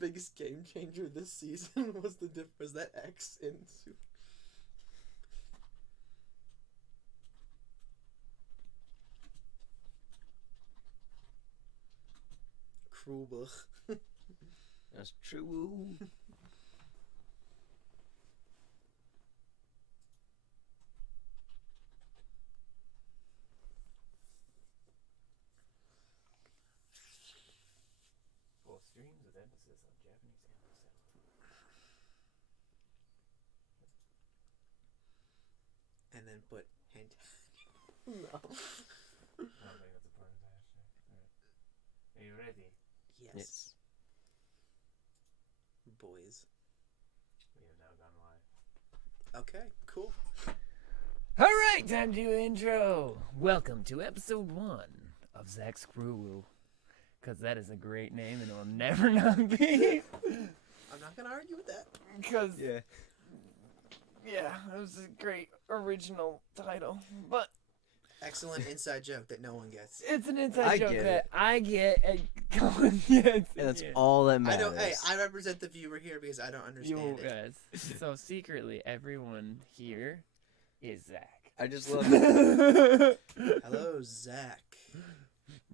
biggest game changer this season was that X in Cruwu. That's true. Full streams with emphasis on Japanese anime. And then put hint. No. I don't think that's a part of that actually. Alright. Are you ready? Yes. Boys. We have now gone live. Okay, cool. Alright, time to intro. Welcome to episode 1 of Zack's Cruwu. Because that is a great name and it will never not be. I'm not gonna argue with that. Because, Yeah. yeah, it was a great original title. But Excellent inside joke that no one gets. it's an inside I joke get that it. I get and Colin gets. And that's Yeah. all that I matters. don't. Hey, I represent the viewer here because I don't understand You it. guys. So secretly, everyone here is Zack. I just love it. Hello, Zack.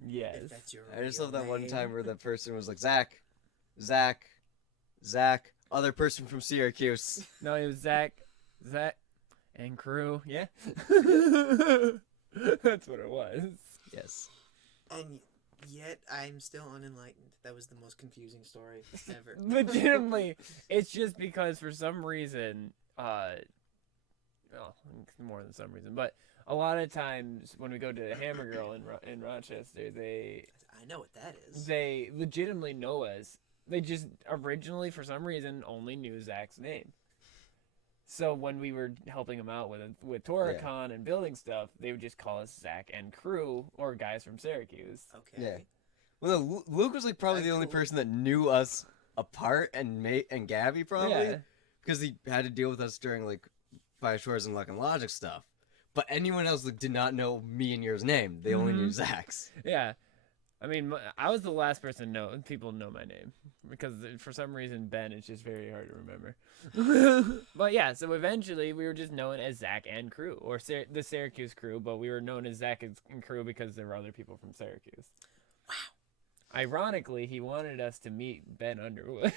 Yes. If that's your I just real love that one name. time where that person was like, Zack, other person from Syracuse. No, it was Zack, and Cruwu. Yeah. That's what it was. Yes. And yet, I'm still unenlightened. That was the most confusing story ever. Legitimately, it's just because for some reason, well, more than some reason, but a lot of times when we go to the Hammer Girl in Rochester, I know what that is. they legitimately know us. They just originally, for some reason, only knew Zack's name. So when we were helping them out with Toricon and building stuff, they would just call us Zack and Cruwu, or guys from Syracuse. Okay. Yeah. Well, no, Luke was like probably the only Cool. person that knew us apart, and Gabby probably, Yeah. because he had to deal with us during like Fire Shores and Luck and Logic stuff. But anyone else like, did not know me and yours name. They only knew Zach's. Yeah. I mean, I was the last person people know my name because for some reason Ben is just very hard to remember. But yeah, so eventually we were just known as Zack and Cruwu, or the Syracuse crew, but we were known as Zack and Cruwu because there were other people from Syracuse. Wow. Ironically, he wanted us to meet Ben Underwood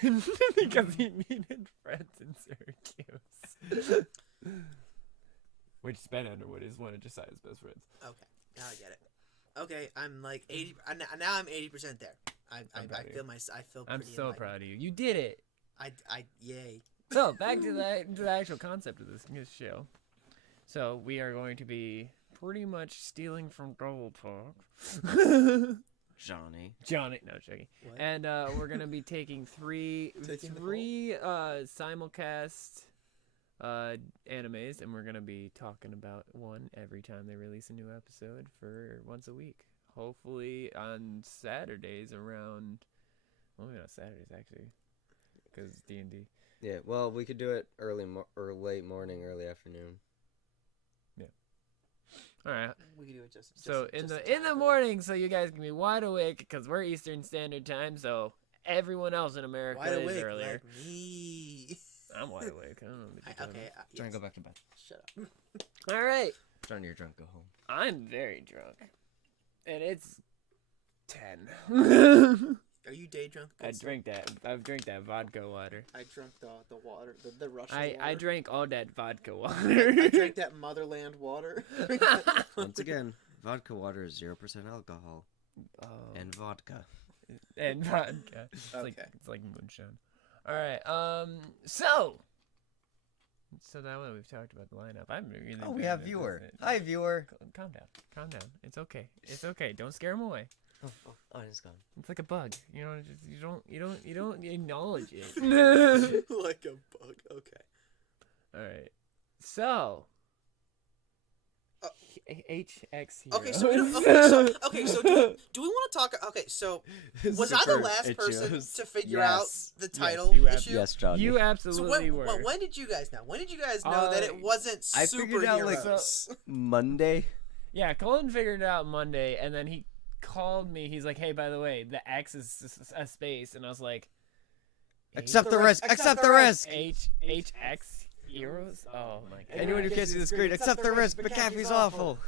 because he needed friends in Syracuse. Which Ben Underwood is one of Josiah's best friends. Okay. Now I get it. Okay, I'm like 80. Now I'm 80% there. I feel I'm pretty so enlightened. proud of you. You did it. Yay. So back to the actual concept of this show. So we are going to be pretty much stealing from Double Talk. Johnny. No joking. What? And we're gonna be taking three Taking the simulcast animes, and we're gonna be talking about one every time they release a new episode for once a week. Hopefully on Saturdays around. Well, maybe not Saturdays actually, because D&D. Yeah, well, we could do it early or late morning, early afternoon. All right. We can do it just. So just in the morning, so you guys can be wide awake because we're Eastern Standard Time. So everyone else in America Wide is awake, earlier. like me. I'm wide awake. I don't know what you're talking Okay. about. Johnny, Yes. go back to bed. Shut up. All right. Johnny, you're drunk. Go home. I'm very drunk, and it's 10. Are you day drunk? I've drank that vodka water. I drank the water, the Russian I water. drank all that vodka I water. drank that motherland water. Once again, vodka water is 0% alcohol. Oh, And vodka. and vodka. It's Okay. it's like moonshine. All right. So that way we've talked about the lineup. I'm really. Oh, we bad have at viewer. this. Hi, viewer. Calm down. It's okay. Don't scare him away. Oh, he's gone. It's like a bug. You know, you don't acknowledge it. Like a bug. Okay. All right. So. HX Heroes. Okay, so do we want to talk? Okay, so was I the Super last person itchos. to figure Yes. out the title you issue? Yes, Johnny. You So absolutely were. when did you guys know? When did you guys know that it wasn't I figured out, like, superheroes? Monday. Yeah, Colin figured it out Monday, and then he called me. He's like, "Hey, by the way, the X is a space," and I was like, Accept the risk. Accept the risk. HX heroes. Oh my god. Anyone who can't see the screen, accept the risk. McAfee's awful.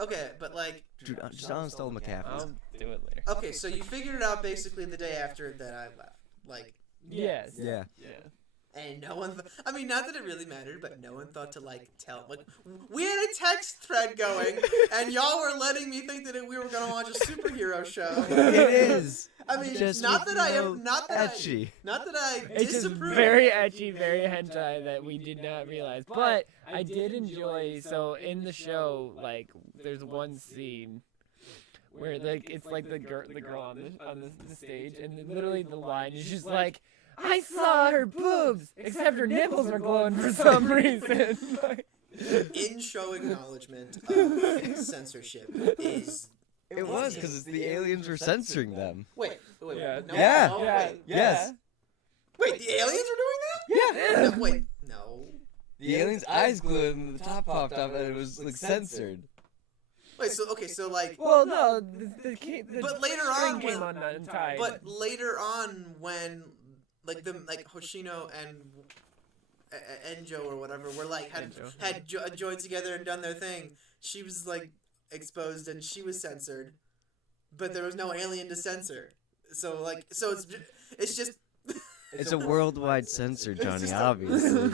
Okay, but like. Dude, just uninstall McAfee. I'll do it later. Okay, so you figured it out basically the day after that I left. Like. Yes. Yeah. And no one, I mean, not that it really mattered, but no one thought to, like, tell, like, we had a text thread going, and y'all were letting me think that we were gonna watch a superhero show. It is. I mean, Just not that I no am, not that etchy. not that I It's just disapprove. very etchy, very hentai that we did not realize. But I did enjoy, so in the show, like, there's one scene where, like, it's like the girl on the stage, and literally the line is just like, I saw her boobs, except her nipples were glowing for some reason. Like, In-show acknowledgement of censorship is. It was because the aliens were censoring them. Wait. Yeah. No, Yeah. no, yeah, wait. Yes. Wait, the aliens are doing that? Yeah. No, wait, no. The aliens' eyes glued and the top popped up and it was like censored. Wait, so like. Well, no, the But later string on, came untied. But later on, when like Hoshino and Enjo or whatever were like had joined together and done their thing, she was like exposed and she was censored, but there was no alien to censor. So it's just. It's a worldwide censor, Johnny, just obviously.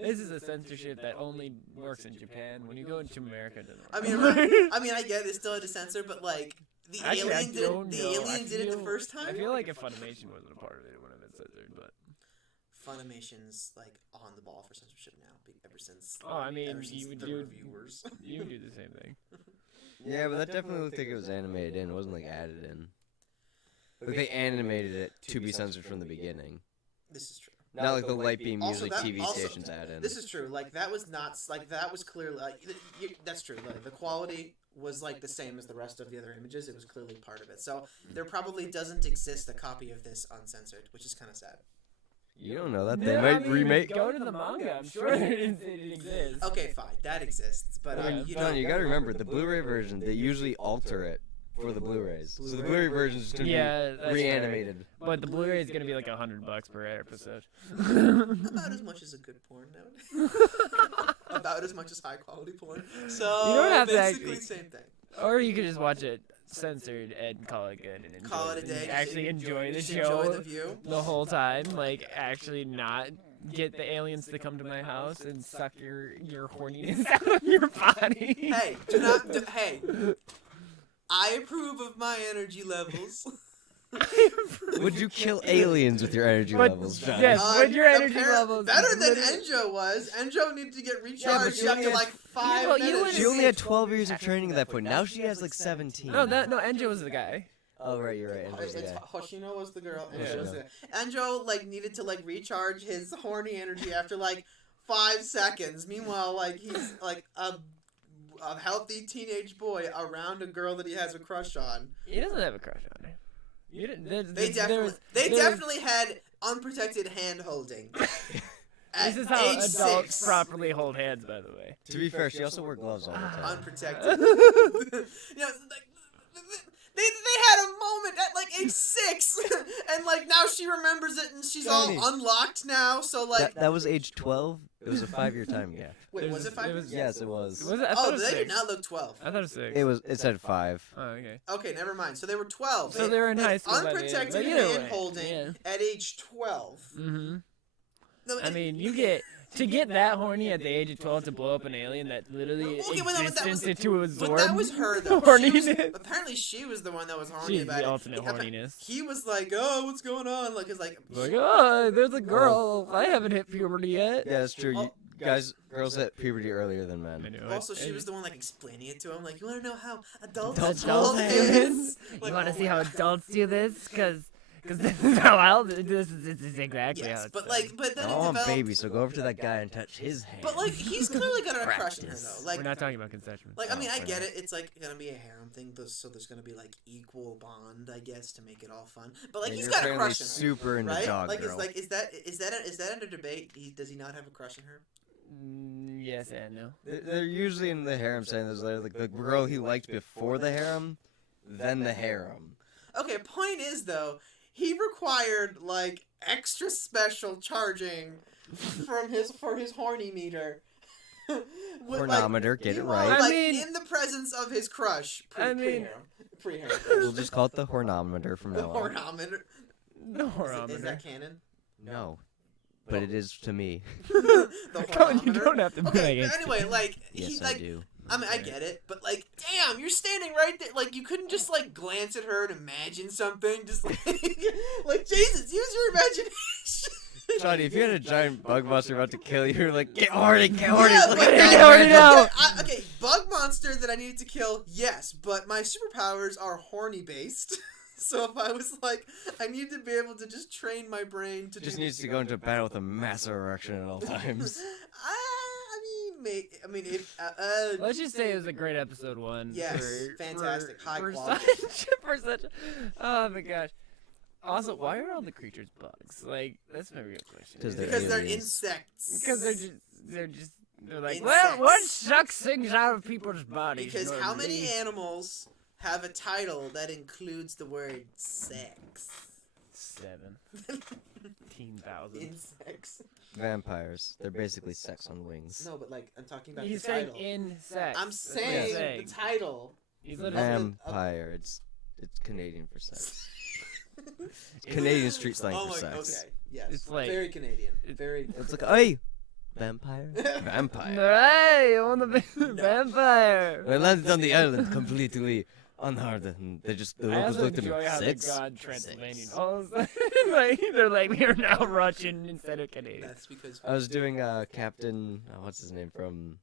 This is a censorship that only works in Japan. When you go into America, it doesn't work. I mean, I get it, it's still had to censor, but like the Actually, alien did it. The alien did it the first time. I feel like if Funimation wasn't a part of it, it wouldn't have been censored. But Funimation's like on the ball for censorship now, ever since. oh, I mean, ever since you would the do reviewers. you would do the same thing. Yeah, but that definitely looked like it was animated in. It wasn't like added in. Like they animated it to be censored from the beginning. This is true. Not like the light beam Also, usually TV stations add in. This is true. Like that was not like that was clearly like that's true. Like, the quality was like the same as the rest of the other images. It was clearly part of it. So there probably doesn't exist a copy of this uncensored, which is kind of sad. You don't know that. They might remake. Go to the manga. I'm sure it exists. Okay, fine, that exists, but you John, know, you gotta remember, the Blu-ray version, they usually alter it for the Blu-rays. So the Blu-ray version is gonna that's be reanimated. But the Blu-ray is gonna be like $100 per episode. about as much as a good porn nowadays. About as much as high quality porn. So You don't have to basically actually- same thing. Or you could just watch it censored and call it good and enjoy Call it a day. and actually enjoy the Just show enjoy the view. the whole time. Like actually not get the aliens to come to my house and suck your horniness out of your body. Hey, hey. I approve of my energy levels. Would you kill aliens with your energy But- levels, John? yes. With your energy apparent- levels, Better than literally- Enjo was. Enjo needed to get Yeah, but recharged she only after had- like 5 Yeah, but you minutes. wouldn't She only had 12 years of training at that point. Now she has like 17. No, Enjo was the guy. Oh, right, you're right. Andrew's the It's guy. Hoshino was the girl. Yeah. Enjo was the guy. Enjo like needed to like recharge his horny energy after like 5 seconds. Meanwhile, like he's like a healthy teenage boy around a girl that he has a crush on. He doesn't have a crush on her. You didn't, They definitely had unprotected hand holding. This is how age adults 6. properly hold hands, by the way. To be fair, she also wore gloves all the time. Unprotected. You know, like, they had a moment at like age 6, and like now she remembers it, and she's Johnny. all unlocked now. So like, That was age 12. It was a 5-year time gap. wait, was it 5? was- Yes, it was. Was it? I thought Oh, it was they did 6. not look 12. I thought it was 6. It said 5. Oh, okay. Okay, never mind. So they were 12. So they were in high school by the end, Unprotected but either way, hand holding yeah. at age 12. Mm-hmm. No, I mean, to get that horny at the age of 12 to blow up an alien that literally Okay, but that exists was- to absorb. but that was her though. She was, horniness. apparently, she was the one that was horny She's about the it. ultimate Appa- horniness. He was like, "Oh, what's going on?" Like, it's like, Like, oh, there's a girl. I haven't hit puberty yet. Yeah, that's true. You girls hit puberty earlier than I men. know it. also, she was the one like explaining it to him. Like, you want to know how adults Adults hold hands? hands? Like, You want to oh see my how God. adults do this? Because this is how I'll do this. This is exactly how Yes, it's but done. like, but then I it want developed. baby, so go over to that guy and touch his hand. But like, he's clearly got a crush on her Practice. though. Like, we're not talking about consensual. Like, I mean, I we're get not. it. It's like gonna be a harem thing, so there's gonna be like equal bond, I guess, to make it all fun. But like, And he's you're got a apparently crush on her, super into right? dog Like, girl. it's like, is that under debate? Does he not have a crush on her? Yes and no. They're usually in the harem saying there's like the girl he liked before the harem, then the harem. Okay, point is though, he required like extra special charging for his horny meter. Hornometer, get it right. I Like, mean- in the presence of his crush. Pre-Harry. We'll just call it the hornometer from The now on. hornometer. The hornometer. Is that canon? No, but it is to me. The You hornometer? don't have to be Okay, like but anyway, like Yes, he I like do. I mean I get it, but like damn, you're standing right there. Like you couldn't just like glance at her and imagine something. Just like like Jesus, use your imagination. Johnny, if you had a giant bug monster about to kill you, you're like, get horny, get horny. Yeah, look but at that- it, get horny now. Okay, bug monster that I needed to kill, yes, but my superpowers are horny based. So if I was like, I need to be able to just train my brain to Just do. needs to go into battle with a massive erection at all times. I mean, if Let's just say it was a great episode 1. Yes, for, fantastic, high for quality. for such. Oh my gosh. Also, why are all the creatures bugs? Like, that's my real question. 'Cause they're because they're aliens. insects. Because they're like, Insects. what sucks things out of people's bodies? Because how many normally? animals have a title that includes the word sex? 17,000. Insects. Vampires. They're basically sex on wings. No, but like I'm talking about He's the saying title. insects. I'm That's what he's saying saying. the title. He's literally Vampire. It's Canadian for sex. Canadian street slang Oh for my, sex. okay, yes, It's like- very Canadian. Very. It's like, hey, vampire. Vampire. Hey, I want the vampire. I landed on the island completely unharmed, and the I locals also looked at me. enjoy how Six? they got Transylvanian. Six. All of a sudden, like, they're like, we are now Russian instead of Canadian. That's because I was doing Captain, what's his name from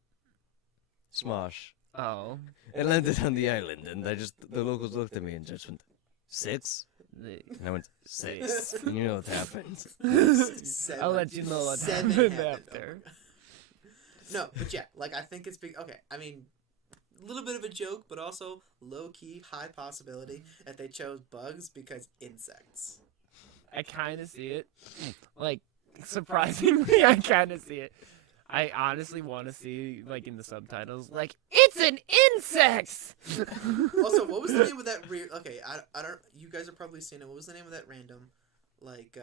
Smosh. Oh. I landed on the island, and the locals looked at me and just went, 6? And I went, 6. And you know what happened. seven, I'll let you know what seven happened happened. after. No, but yeah, like I think it's big. Okay, I mean, a little bit of a joke, but also low key, high possibility that they chose bugs because insects. I kind of see it. Like, surprisingly, I kind of see it. I honestly want to see, like, in the subtitles, like, it's an insect! Also, what was the name of that weird? Okay, I don't. You guys have probably seen it. What was the name of that random? Like,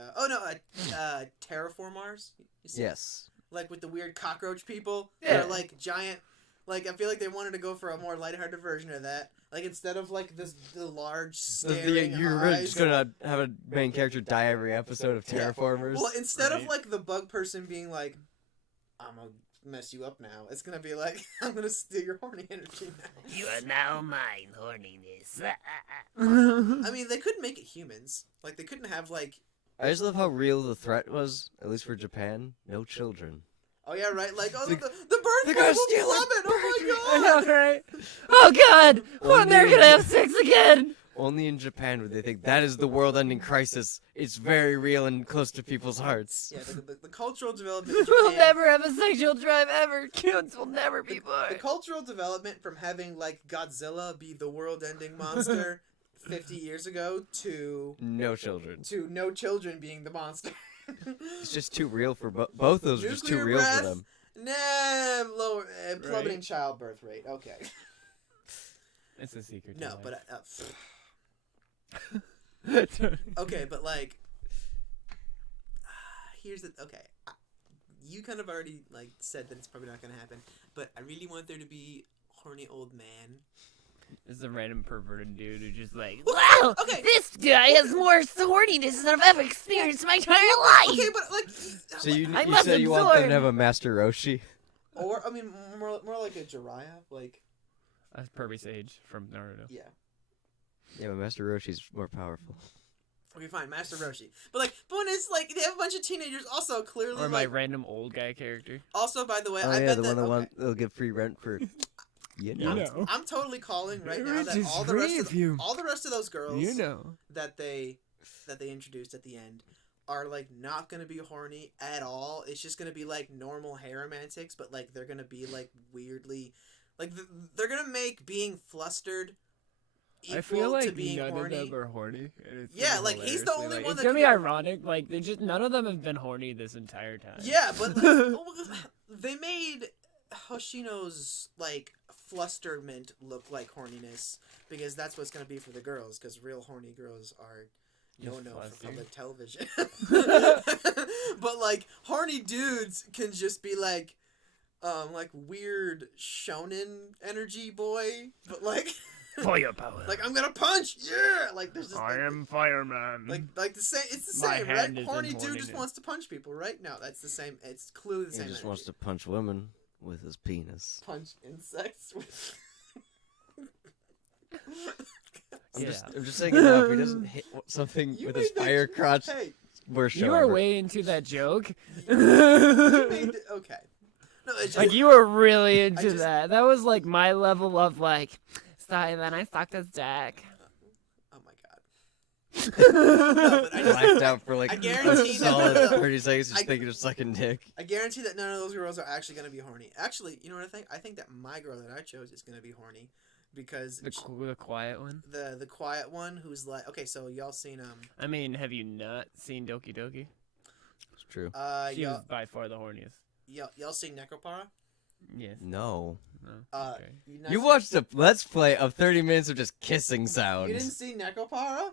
terraformars. You see it? Yes. Like with the weird cockroach people. Yeah. They're like giant. Like I feel like they wanted to go for a more lighthearted version of that. Like instead of like the large staring You're eyes. just gonna have a main character die every episode of Yeah. Terraformers. Well, instead of Right. like the bug person being like, "I'm gonna mess you up now," it's gonna be like, "I'm gonna steal your horny energy now." You are now mine, horniness. I mean, they couldn't make it humans. Like they couldn't have like, I just love how real the threat was, at least for Japan. No children. oh yeah, right, like oh They- the bird they're will gonna steal love our it. Oh I my know, god. right? Oh god! Oh, they're Only- gonna have sex again! Only in Japan would they think that is the world-ending crisis. It's very real and close to people's hearts. Yeah, the cultural development. In We'll Japan, never have a sexual drive ever. Kids will never be the born. cultural development from having like Godzilla be the world-ending monster 50 years ago to No children. no children being the monster. It's just too real for both of those. Are just too Nuclear real breath. for them. Nah, lower plummeting childbirth rate. Okay. It's a secret. No, but but okay, but like, here's the okay. You kind of already like said that it's probably not gonna happen, but I really want there to be horny old man. it's a random perverted dude who just like, Wow, okay. this guy has more horniness than I've ever experienced in my entire life. Okay, but like, So you I you must said you want them absorb. to have a Master Roshi? or I mean, more like a Jiraiya, like That's Pervy Sage from Naruto. yeah. Yeah, but Master Roshi's more powerful. Okay, fine, Master Roshi. But like, point is, like, they have a bunch of teenagers. Also, clearly, Or my like, random old guy character. also by the way, Oh I yeah, bet the that one that okay. they'll get free rent for. You know. know. I'm totally calling right now Rent that is all the free rest of of you. all the rest of those girls You know. that they introduced at the end are like not gonna be horny at all. It's just gonna be like normal romantics, but like they're gonna be like weirdly, like they're gonna make being flustered equal I feel like to being none horny. of them are horny. and it's Yeah, gonna be like, he's the hilariously, only like, one it's that gonna be could- ironic. Like they just none of them have been horny this entire time. Yeah, but like, they made Hoshino's like flusterment look like horniness because that's what's gonna be for the girls. Because real horny girls are No, for flustered. public television. But like horny dudes can just be like weird shonen energy boy, but like Firepower. like I'm gonna punch, yeah. Like there's just I am fireman. like the same. It's the My same, hand right? is Horny in dude just horniness. wants to punch people, right? No, that's the same. It's clearly the He same. just energy. wants to punch women with his penis. punch insects. I'm just saying it up. If he doesn't hit something You with his made that fire joke. crotch, Hey, worst show You were ever. way into that joke. you made it, okay. No, it's just, Like you were really into just- that. That was like my level of like. Sorry, then I sucked as Zack. Oh my god. No, but I just, Blacked out for like I a guarantee that solid none of the- 30 seconds just I- thinking of sucking dick. I guarantee that none of those girls are actually gonna be horny. Actually, you know what I think? I think that my girl that I chose is gonna be horny, because The quiet one. the quiet one who's like, okay, so y'all seen I mean, have you not seen Doki Doki? It's true. She was y'all by far the horniest. y'all seen Necropara? Yes. No. No. Okay. You watched a Let's Play of 30 minutes of just kissing sounds. You didn't see Necropara?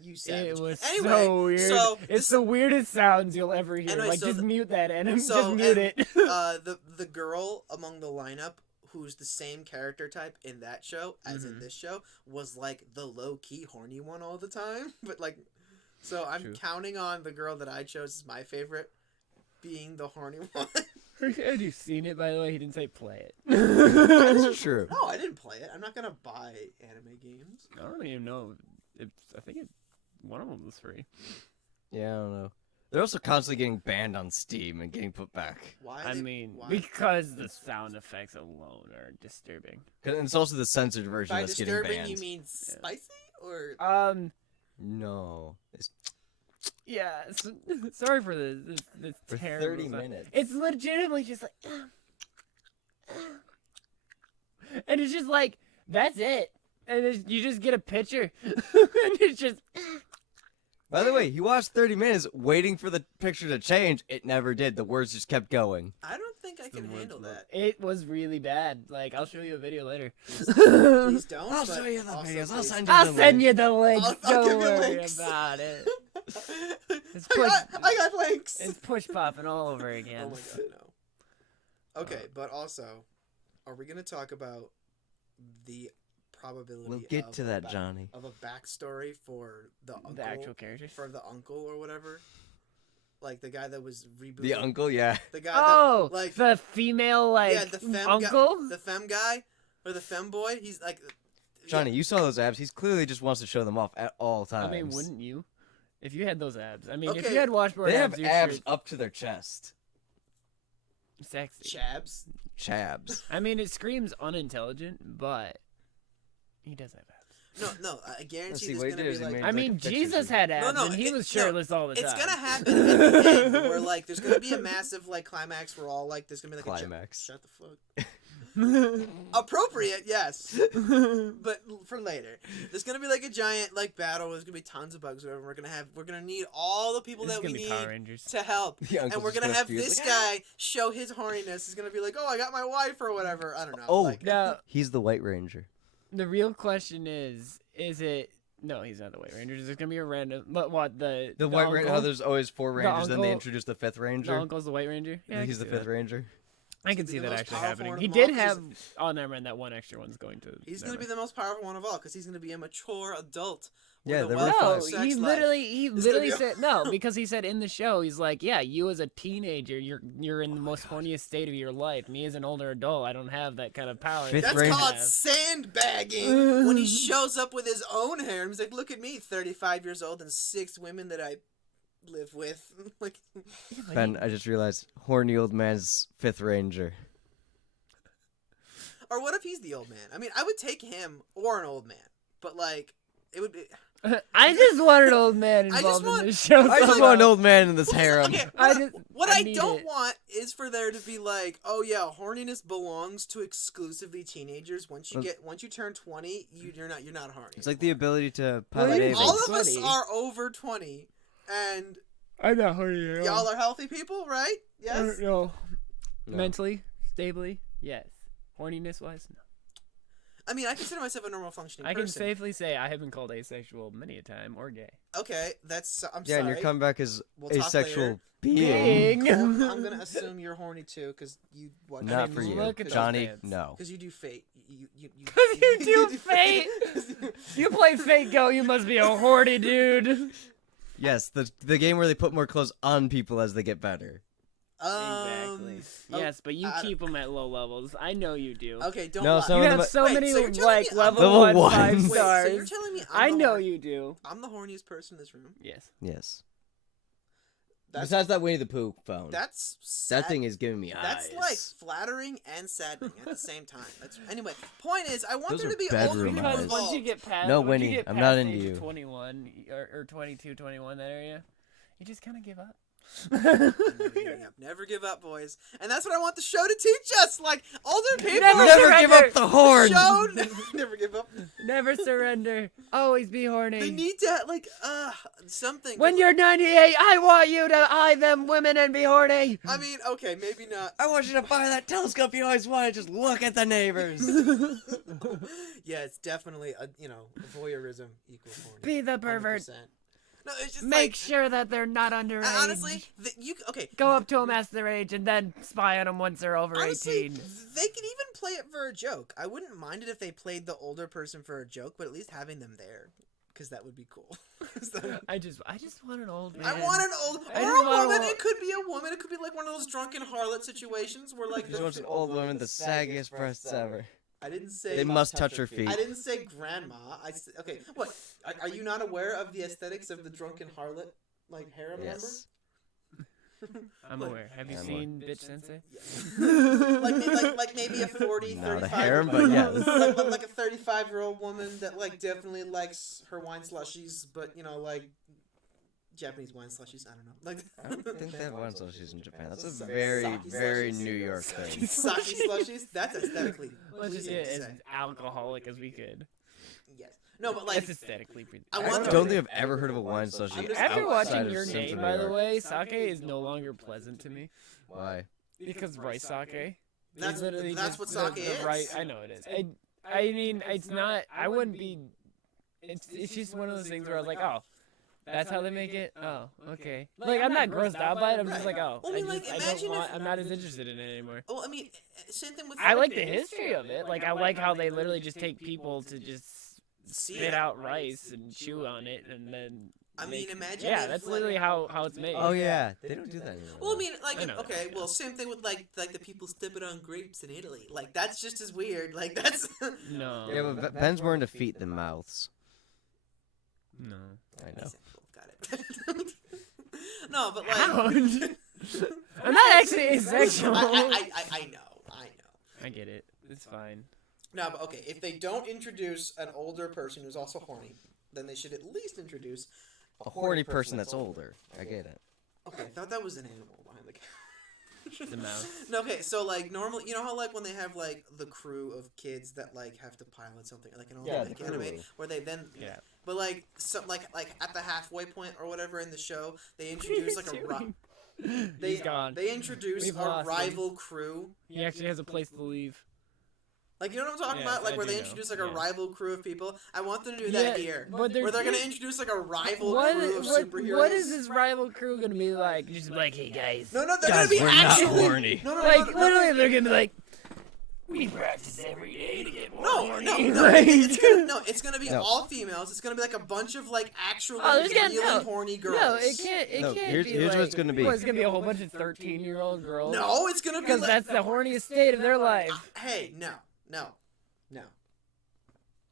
You savage. It was Anyway, so weird. so It's the weirdest sounds you'll ever hear. Anyway, like, so just mute that, and so, just mute and, it. the girl among the lineup who's the same character type in that show as in this show was like the low key horny one all the time. But like, so I'm True. counting on the girl that I chose as my favorite being the horny one. Had you seen it, by the way? He didn't say play it. That's true. No, I didn't play it. I'm not gonna buy anime games. I don't even know. I think one of them was free. Yeah, I don't know. They're also constantly getting banned on Steam and getting put back. Why? I they- mean, why? because the sound effects alone are disturbing. And it's also the censored version By that's getting disturbing, banned. you mean spicy or? No. It's Yeah. Sorry for the for terrible 30 sound. minutes. It's legitimately just like, and it's just like that's it, and you just get a picture, and it's just. By the way, he watched 30 minutes waiting for the picture to change. It never did. The words just kept going. I don't think I can handle that. It was really bad. Like, I'll show you a video later. Please don't. I'll but show you the also videos. I'll please- send you I'll the send link. you the links. I'll Don't give you worry links. about it. It's I got links. It's push popping all over Oh again. my god, no. Okay, but also, are we gonna talk about the probability? We'll get of to a that, Johnny. Of a backstory for the uncle, The actual characters. for the uncle or whatever, like the guy that was rebooted. The uncle, yeah. The guy. Oh, that, like the female yeah, the femme uncle. guy, the femme guy, or the femme boy. He's like. Johnny, you saw those abs. He's clearly just wants to show them off at all I times. mean, wouldn't you? If you had those abs. I mean, if Okay, you had washboard They have abs, you're abs up to their chest. sexy. Chabs. Chabs. I mean, it screams unintelligent, but he does have abs. No, I guarantee see, there's what he gonna did be is he like. made- I like mean, a picture Jesus shoot. had abs, No, and he it- was no, shirtless all the time. It's gonna happen at the end where like there's gonna be a massive like climax where all like there's gonna be like Climax. shut the fuck. Appropriate, yes, but for later. There's gonna be like a giant like battle. There's gonna be tons of bugs. Whatever. We're gonna need all the people This is that we gonna be need Power Rangers. to help, The and uncle's we're just gonna have spew. It's this like, guy show his horniness. He's gonna be like, "Oh, I got my wife" or whatever. I don't know. Oh, like, Now, He's the White Ranger. the real question is it? No, he's not the White Rangers. There's gonna be a random. But what the The White Ranger. uncle? How there's always 4 Rangers, then they uncle- introduce the 5th The Ranger. uncle's the White Ranger. Yeah, I He's the can see 5th that. Ranger. I can He's see gonna be that the most actually powerful happening. one He of them all, did 'cause have. Oh, never mind. That one extra one's going to. He's never gonna be mind. the most powerful one of all because he's gonna be a mature adult. Yeah, with a there were well-thought No, five. sex he life. literally be- said no because he said in the show he's like, yeah, you as a teenager, you're in the most horniest state of your life. Me as an older adult, I don't have that kind of power. Fifth That's Ranger. called sandbagging. When he shows up with his own hair, and he's like, "Look at me, 35 years old, and 6 women that I live with." Like, Ben, I just realized, horny old man's 5th Ranger. or what if he's the old man? I mean, I would take him or an old man, but like, it would be. I just want an old man I just involved want- in this show. I just somehow. want an old man in this harem. Okay, I what, just- what I I need don't it. want is for there to be like, oh yeah, horniness belongs to exclusively teenagers. Once you turn 20, you're not horny. It's like the ability to Well, pilot even Ava. all of us 20. are over 20, and I'm not horny at all. y'all are healthy people, right? Yes. No. No. Mentally, stably, yes. Horniness wise, no. I mean, I consider myself a normal functioning I person. can safely say I have been called asexual many a time or gay. Okay, that's. I'm Yeah, sorry. and your comeback is We'll talk asexual later. being. Being. I'm gonna assume you're horny too, because you watch. Not mean, for you, look at those Johnny. pants. No. Because you do Fate. You You do Fate? You play Fate Go, you must be a horny dude. Yes, the game where they put more clothes on people as they get better. Exactly. oh, Yes, but you keep them at low levels. I know you do. Okay, don't No, lie. some You of have them- so Wait, many so you're telling like me I'm level Level 1 ones. 5 Wait, Wait, so stars. you're telling me I know horny- you do. I'm the horniest person in this room. Yes. Yes. That's Besides that Winnie the Pooh phone. that's sad. That thing is giving me That's eyes. like flattering and saddening at the same time. That's anyway. Point is, I want Those there are to be older bedroom people Because eyes. once you involved. get past, No, once Winnie, you get I'm past not the into age of you. 21 or 22, 21, that area, you just kind of give up. Never giving up. Never give up, boys. And that's what I want the show to teach us. Like older people. Never Never give surrender. up the horn. Show never give up. Never surrender. Always be horny. They need to like something. When you're 98, I want you to eye them women and be horny. I mean, okay, maybe not. I want you to buy that telescope you always wanted. Just look at the neighbors. Yeah, it's definitely a voyeurism equals horny. Be the pervert. 100%. No, it's just Make like, sure that they're not underage. honestly, okay. Go up to them, ask their age, and then spy on them once they're over Honestly, 18. they could even play it for a joke. I wouldn't mind it if they played the older person for a joke, but at least having them there, because that would be cool. I just want an old man. I want an old I or just a want a woman. wo- It could be a woman. It could be like one of those drunken harlot situations where like Just want an old woman with the saggiest breasts ever. I didn't say They must touch her feet. I didn't say grandma. Okay. What? Are you not aware of the aesthetics of the drunken harlot like harem Yes. I'm aware. Have you I'm seen Bitch Sensei? member? like maybe a 40, Not a 35 harem, but yes. like a 35-year-old woman that like definitely likes her wine slushies, but like Japanese wine slushies. I don't know. Like I don't think they have wine slushies in Japan. That's a Sake very, very slushies. New York thing. sake slushies. That's aesthetically Let's just pleasing get to as say. alcoholic as we could. Yes. No, but like It's aesthetically pleasing. I I want them don't to- think I've ever heard of a wine slushie. I'm just- After outside watching of Your Central Name, New by the York. way, sake is no longer pleasant to me. Why? Because rice sake. That's- is literally that's just what the sake is. Right, I know it is. I mean, it's not. I wouldn't be. It's just one of those things where I was like, oh, that's how they make it. Oh, okay. Like I'm not grossed out by it. I'm just like, oh, Well, I mean, like, I imagine don't want. if- I'm not as interested in it anymore. Well, I mean, same thing with. I like the history of it. Like I like how they literally just take people to just spit out rice and chew on it and then. I mean, make- imagine. Yeah, if, that's like- literally how it's made. Oh yeah, they don't do that anymore. Well, I mean, like, I know okay, that, well, yeah. same thing with like the people stepping on grapes in Italy. Like, that's just as weird. Like, that's. No. Yeah, but Ben's more into feet than mouths. No. I know. Got it. No, but like. Hound. I'm not actually asexual. I know. I get it. It's fine. No, but okay, if they don't introduce an older person who's also horny, then they should at least introduce A horny person that's older. I get it. Okay, I thought that was an animal behind the camera. The mouse. No, okay, so like normally, you know how like when they have like the crew of kids that like have to pilot something like an old Yeah, like the anime Cruwu. where they then Yeah. but like so like at the halfway point or whatever in the show they introduce like He's gone. they introduce We've a lost him. rival crew. He actually has a place to leave. Like, you know what I'm talking Yes, about? Like, I where do they know. introduce, like, a Yeah. rival crew of people. I want them to do that Yeah, here. but Where they're going to introduce, like, a rival crew of superheroes. what is this rival crew gonna be like? Just be like, hey guys. No, they're Guys, going to be we're not actually... horny. No, Like, literally, they're gonna be like, we practice every day to get more No, horny. It's gonna, it's gonna be No. all females. It's gonna be like a bunch of like actually Oh, there's gonna- really no. horny girls. No, it can't. It No, can't here's- be here's like, what it's gonna be. What, it's gonna be a whole bunch of 13-year-old girls. No, it's gonna be because like, that's the horniest state of their life. Hey, no.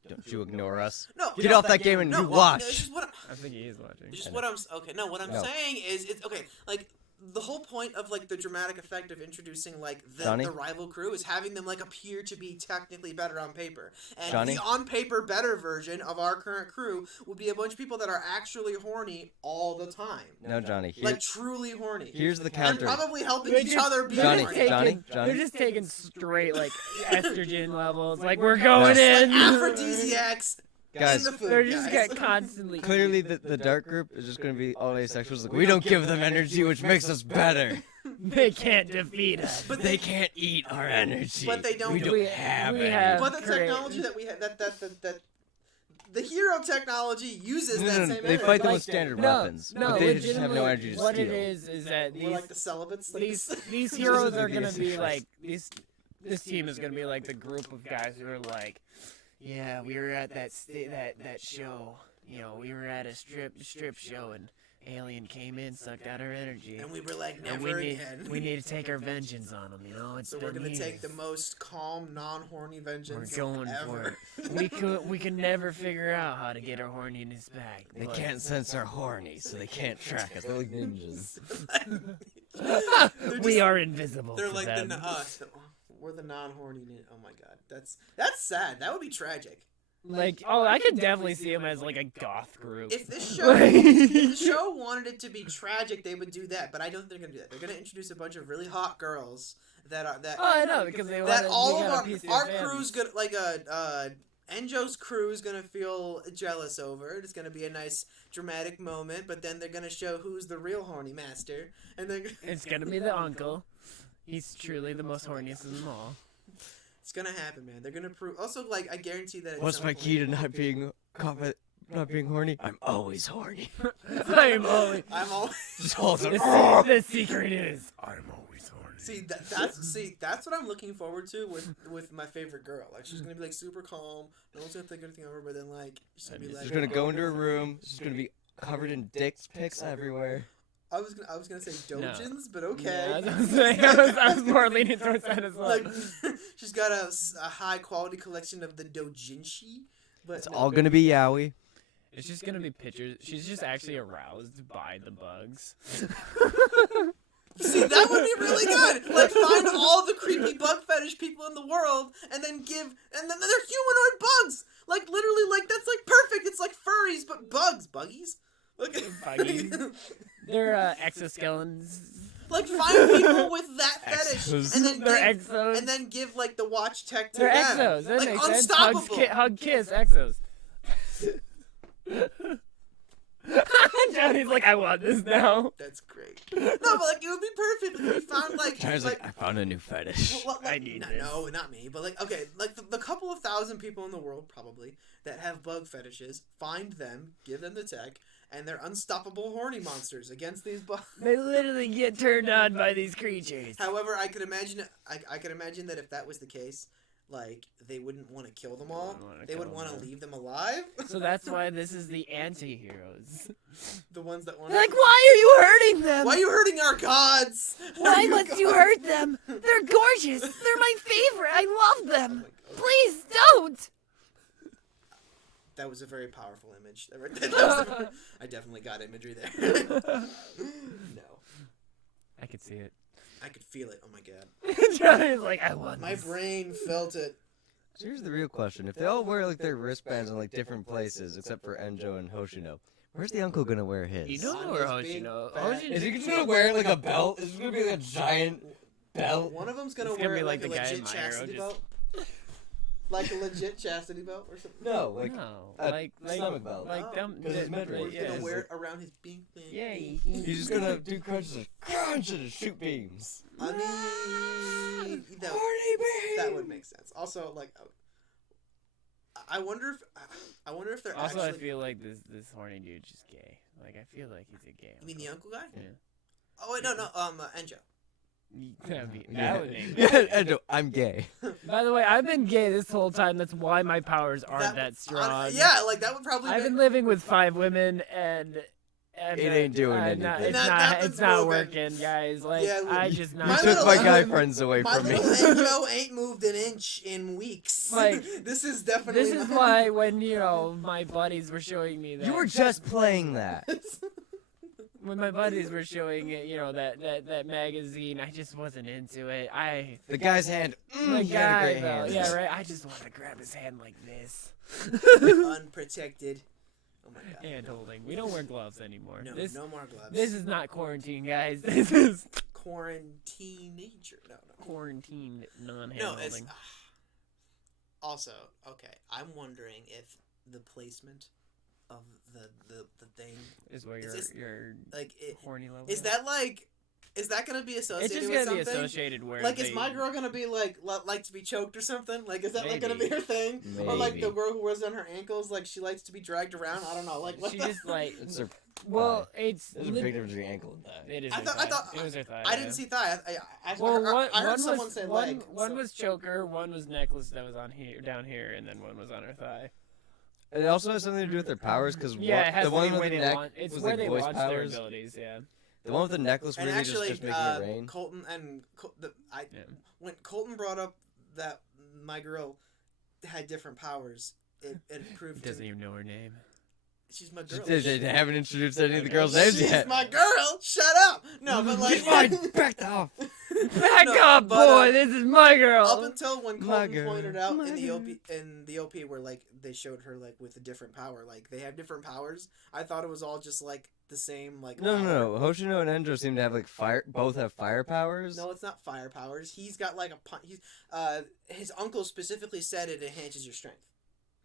Don't you ignore us? No. Get off that game and no, you well, watch. It's just what I think he is watching. It's just what I'm okay. No, what I'm No. saying is, it's okay. Like the whole point of like the dramatic effect of introducing like Johnny? the rival crew is having them like appear to be technically better on paper. And Johnny? the on paper better version of our current crew would be a bunch of people that are actually horny all the time. No, Johnny. Like truly horny. Here's the And counter. probably helping They're each just- other be they're Johnny, just horny. taking- Johnny. They're just taking straight like estrogen levels. Like we're going Just in. like aphrodisiacs Guys, in the food. They're just guys. get constantly. Clearly, the dark group is just going to be all asexuals. Like, we don't give them energy, which makes us better. They can't defeat us. But they can't eat our energy. But they don't. We don't have we any. have- But the technology that we have, that the hero technology uses that same They energy. fight them Like, with standard no, weapons. no, but they just have no legitimately, energy to what steal. it is that We're these like the celibates. these heroes are gonna be like this team is gonna be like the group of guys who are like, yeah, we were at that show, you know, we were at a strip show and alien came in, sucked out our energy, And we were like, and never again. we need to take our vengeance on them, you know. It's So we're been gonna take years. the most calm, non-horny vengeance We're going ever. for it. We can never figure out how to get our horniness back. They but- can't sense our horny, so they can't track us. They're like ninjas. We are invisible. They're to like them. we're the non-horny. Oh my god, that's sad. That would be tragic. Like, oh, I could definitely see him as like a goth group. If this show, if the show wanted it to be tragic, they would do that. But I don't think they're gonna do that. They're gonna introduce a bunch of really hot girls that are that. Oh, I know, because they that wanna, all they of got a piece of our your family. crew's gonna like Enjo's crew is gonna feel jealous over it. It's gonna be a nice dramatic moment, but then they're gonna show who's the real horny master, and then It's gonna be the uncle. He's truly the most horniest of them all. it's gonna happen, man. They're gonna prove. Also, like I guarantee that. at What's some my point- key to not being not being horny? I'm always horny. I'm always. I'm all. Just all the The secret is I'm always horny. That's what I'm looking forward to with my favorite girl. Like she's gonna be like super calm. No one's gonna think anything of her, but then like she's gonna be like. She's gonna go into her room. She's gonna be covered in dicks pics everywhere. I was gonna say dojins, but okay. Yeah, I was more leaning towards that as well. Like she's got a high quality collection of the dojinshi, but It's all gonna be yaoi. It's just gonna be pictures. She's just actually aroused by the bugs. See, that would be really good. Like find all the creepy bug fetish people in the world, and then they're humanoid bugs. Like literally, like that's like perfect. It's like furries but bugs, buggies. Look at Buggies. They're exoskeletons. Like find people with that fetish, Exos. and then They're give, exos. and then give like the watch tech to They're them. exos. That Like makes sense. unstoppable. Hug, kiss, exos. Johnny's like, I want this now. That's great. No, but like it would be perfect if we found like Tyler's like, I found a new fetish. I need this. No, not me, but like okay, like the couple of thousand people in the world probably that have bug fetishes. Find them, give them the tech, and they're unstoppable horny monsters against these bugs. They literally get turned on by these creatures. However, I could imagine that if that was the case, like they wouldn't want to kill them all. They would want to leave them alive. So that's why this is the anti-heroes. The ones that want. They're like, why are you hurting them? Why are you hurting our gods? Why Our must you gods? hurt them? They're gorgeous. They're my favorite. I love them. Please don't. That was a very powerful image. I definitely got imagery there. No, I could see it. I could feel it. Oh my god, Johnny's like, I want my this. brain felt it. So here's the real question: if they all wear like their wristbands in like different places, except for Enjo and Hoshino, where's the uncle gonna wear his? You don't know On where his big Hoshino. fat- Hoshino Is he just gonna wear like a belt? Is it gonna be like a giant belt? One of them's gonna It's gonna wear be like like a the guy in legit My Hero, chastity just- belt. Like a legit chastity belt or something. No, like no, a like stomach belt. like Oh, them. 'cause his midriff. Or he's Yeah, gonna wear it around his big thing. yeah. he's just gonna do crunches, like, crunch and shoot beams. I mean, that, Horny beam. that would make sense. Also, like, I wonder if they're Also, actually. I feel like this horny dude's just gay. Like, I feel like he's a gay. You mean the uncle guy? Yeah. Oh wait, no, Enjo. That would Yeah, make yeah, sense. Enjo, I'm gay. By the way, I've been gay this whole time. That's why my powers aren't that strong. Yeah, like that would probably. I've been living with 5 women and It ain't doing it's anything. it's not moving. working, guys. Like Yeah, I just You not. My took little my guy Enjo- friends away My from me. little Enjo ain't moved an inch in weeks. Like, this is definitely. This is why when my buddies were showing me that You were just playing that. when my buddies were showing it, that magazine, I just wasn't into it. The guy's hand. The He had a great though, hand. yeah, right. I just wanted to grab his hand like this. unprotected. Oh my god. Hand holding. We don't wear gloves anymore. No, this no more gloves. this is not quarantine, guys. This is quarantine nature. No. quarantine non-hand No, it's holding. also okay. I'm wondering if the placement of the thing Is where it's your just- your like it horny level. is that like Is that gonna be It's associated just with gonna be something? associated where Like, is my girl gonna be like to be choked or something? Like, is that like gonna be Maybe. her thing? Maybe. Or like the girl who wears it on her ankles, like she likes to be dragged around? I don't know. Like, what She the? just like. It's her. Well, it's. There's a big difference between ankle and thigh. It is. I her thought- thigh. I thought- It was her thigh. I yeah. didn't see thigh. I Well, I heard one someone was say one, leg. one so- was choker, one was necklace that was on here, down here, and then one was on her thigh. It also has something to do with their powers because Yeah, it has the to one be with where the they neck launch. It's was where like they voice launch powers. their abilities. Yeah. The one with the necklace And really actually, just making it rain. Colton and Yeah. when Colton brought up that my girl had different powers, it proved to Doesn't me even know her name. she's my girl. They haven't introduced any of the girls' names She's yet. my girl. Shut up. No, but like Back off. Back No, up, but, boy! This is my girl. up until when My Colton girl, pointed out my in the girl. OP where like they showed her like with a different power, like they have different powers. I thought it was all just like the same like No, power. no. Hoshino and Enjo seem to have like fire. Both have fire powers. No, it's not fire powers. He's got like his uncle specifically said it enhances your strength.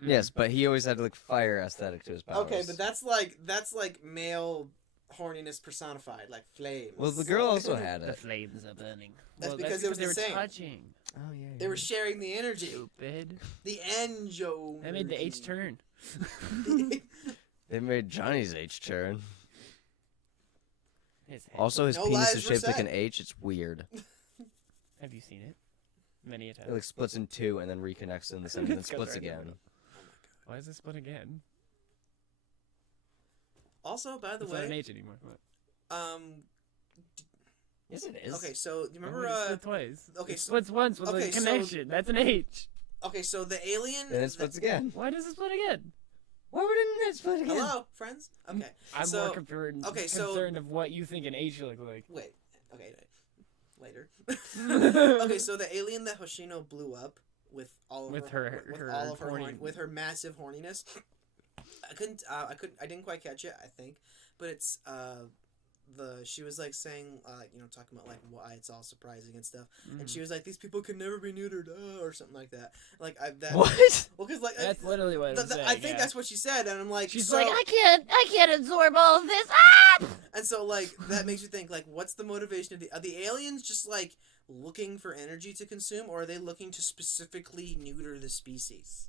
Yes, but he always had like fire aesthetic to his powers. Okay, but that's like male horniness personified, like flames. Well, the girl also had The it. flames are burning. That's because it was they the were same. touching. Oh yeah. They were sharing the energy. Stupid. The Enjo. That made the H turn. They made Johnny's H turn. His head. Also, his No penis lies is were shaped like said. an H. It's weird. Have you seen it? Many a time. It like splits in two and then reconnects in the center, and then It's got splits right in the again. middle. Why is it split again? Also, by the It's not an way, H anymore. What? Yes, it is. okay, so you remember Why would it split twice. okay, It so- splits once with okay, a so- connection. That's an H. okay, so the alien. Then it splits again. Why does it split again? Why wouldn't it split again? Hello, friends. Okay, I'm so more concerned, okay, so- concerned of what you think an H should look like. wait. Okay, later. Okay, so the alien that Hoshino blew up with all of With her her all of her horny- with her massive horniness. I didn't quite catch it. I think, but it's she was like saying talking about like why it's all surprising and stuff, and she was like, these people can never be neutered, or something like that. Like that. What? Well, because like That's literally what it's saying. I think yeah. that's what she said, and I'm like, She's so, like, I can't absorb all of this. Ah! and so like that makes you think like, what's the motivation of the aliens? Just like looking for energy to consume, or are they looking to specifically neuter the species?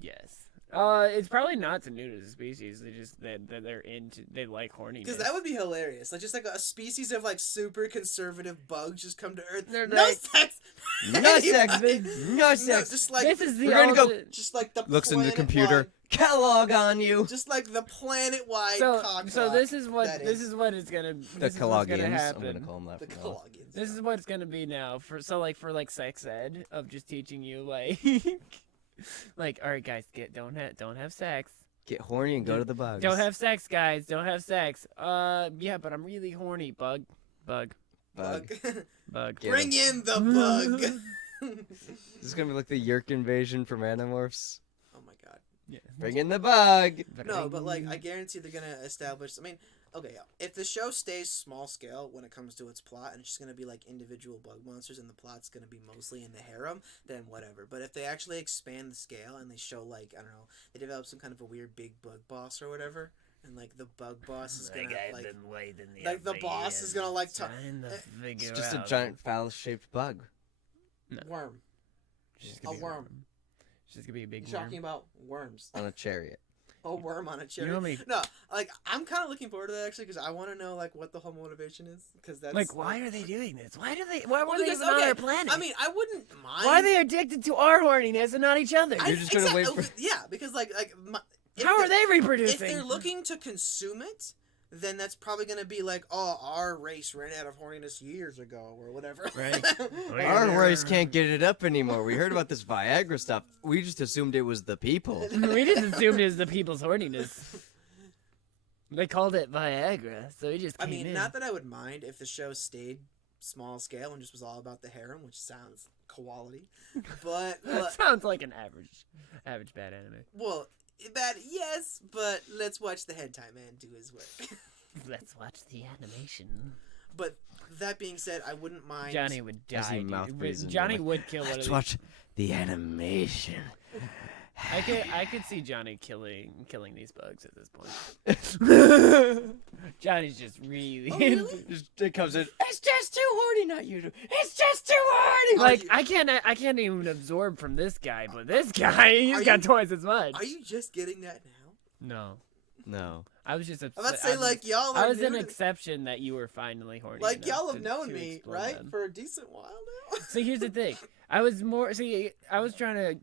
Yes. It's probably not to neuter the species. They just they're into they like horniness. Because that would be hilarious. Like just like a species of like super conservative bugs just come to Earth. They're No like- sex. No sex, Anybody. no No, sex. just like This is the We're gonna go- ultimate- just like the Looks into the planet-wide- computer. Catalog on you. Just like the planet-wide So cock this is what that this is what it's gonna The this is what's gonna Calogians. I'm happen. gonna call them that. the from now on. Cologians. This is what it's gonna be now for sex ed of just teaching you like like all right guys don't have sex. Get horny and go to the bugs. Don't have sex, guys. Don't have sex. Yeah, but I'm really horny. Bug. bug. Bug. Get Bring in the bug. This is gonna be like the Yerk invasion from Animorphs. Oh my god. Yeah. Bring in the bug. No, but like I guarantee they're gonna establish. I mean, okay, if the show stays small scale when it comes to its plot, and it's just gonna be like individual bug monsters, and the plot's gonna be mostly in the harem, then whatever. But if they actually expand the scale and they show like, I don't know, they develop some kind of a weird big bug boss or whatever, and like the bug boss is gonna like the boss is gonna like It's just a giant foul-shaped bug. worm. She's A worm. She's gonna be a big You're worm. talking about worms. On a chariot. A worm on a cherry. You know me. No, like I'm kind of looking forward to that actually because I want to know like what the whole motivation is because that's Like, why are they doing this? Why were Well, they because, even on okay, our planet? I mean, I wouldn't mind. why are they addicted to our horniness and not each other? You're just gonna wait for- Yeah, because if How are they If reproducing? they're looking to consume it, then that's probably gonna be like, oh, our race ran out of horniness years ago or whatever. Right. Our race can't get it up anymore. We heard about this Viagra stuff. We just assumed it was the people. We just assumed it was the people's horniness. They called it Viagra, so we just I came mean, in. not that I would mind if the show stayed small scale and just was all about the harem, which sounds quality, but That sounds like an average bad anime. well, that yes, but let's watch the hentai man do his work. Let's watch the animation. But that being said, I wouldn't mind. Johnny would As he die. mouth Dude. breathes into Johnny the mic. would kill one of Let's these. watch the animation. I could see Johnny killing these bugs at this point. Johnny's just really, It comes in. It's just too horny, not you. It's just too horny. like I can't even absorb from this guy, but this guy he's got twice as much. Are you just getting that now? No. I was just upset. I'm about to say, like, y'all are I was an new to- exception that you were finally horny. Like, enough y'all have known to me, explode right? them. For a decent while now. So here's the thing. I was trying to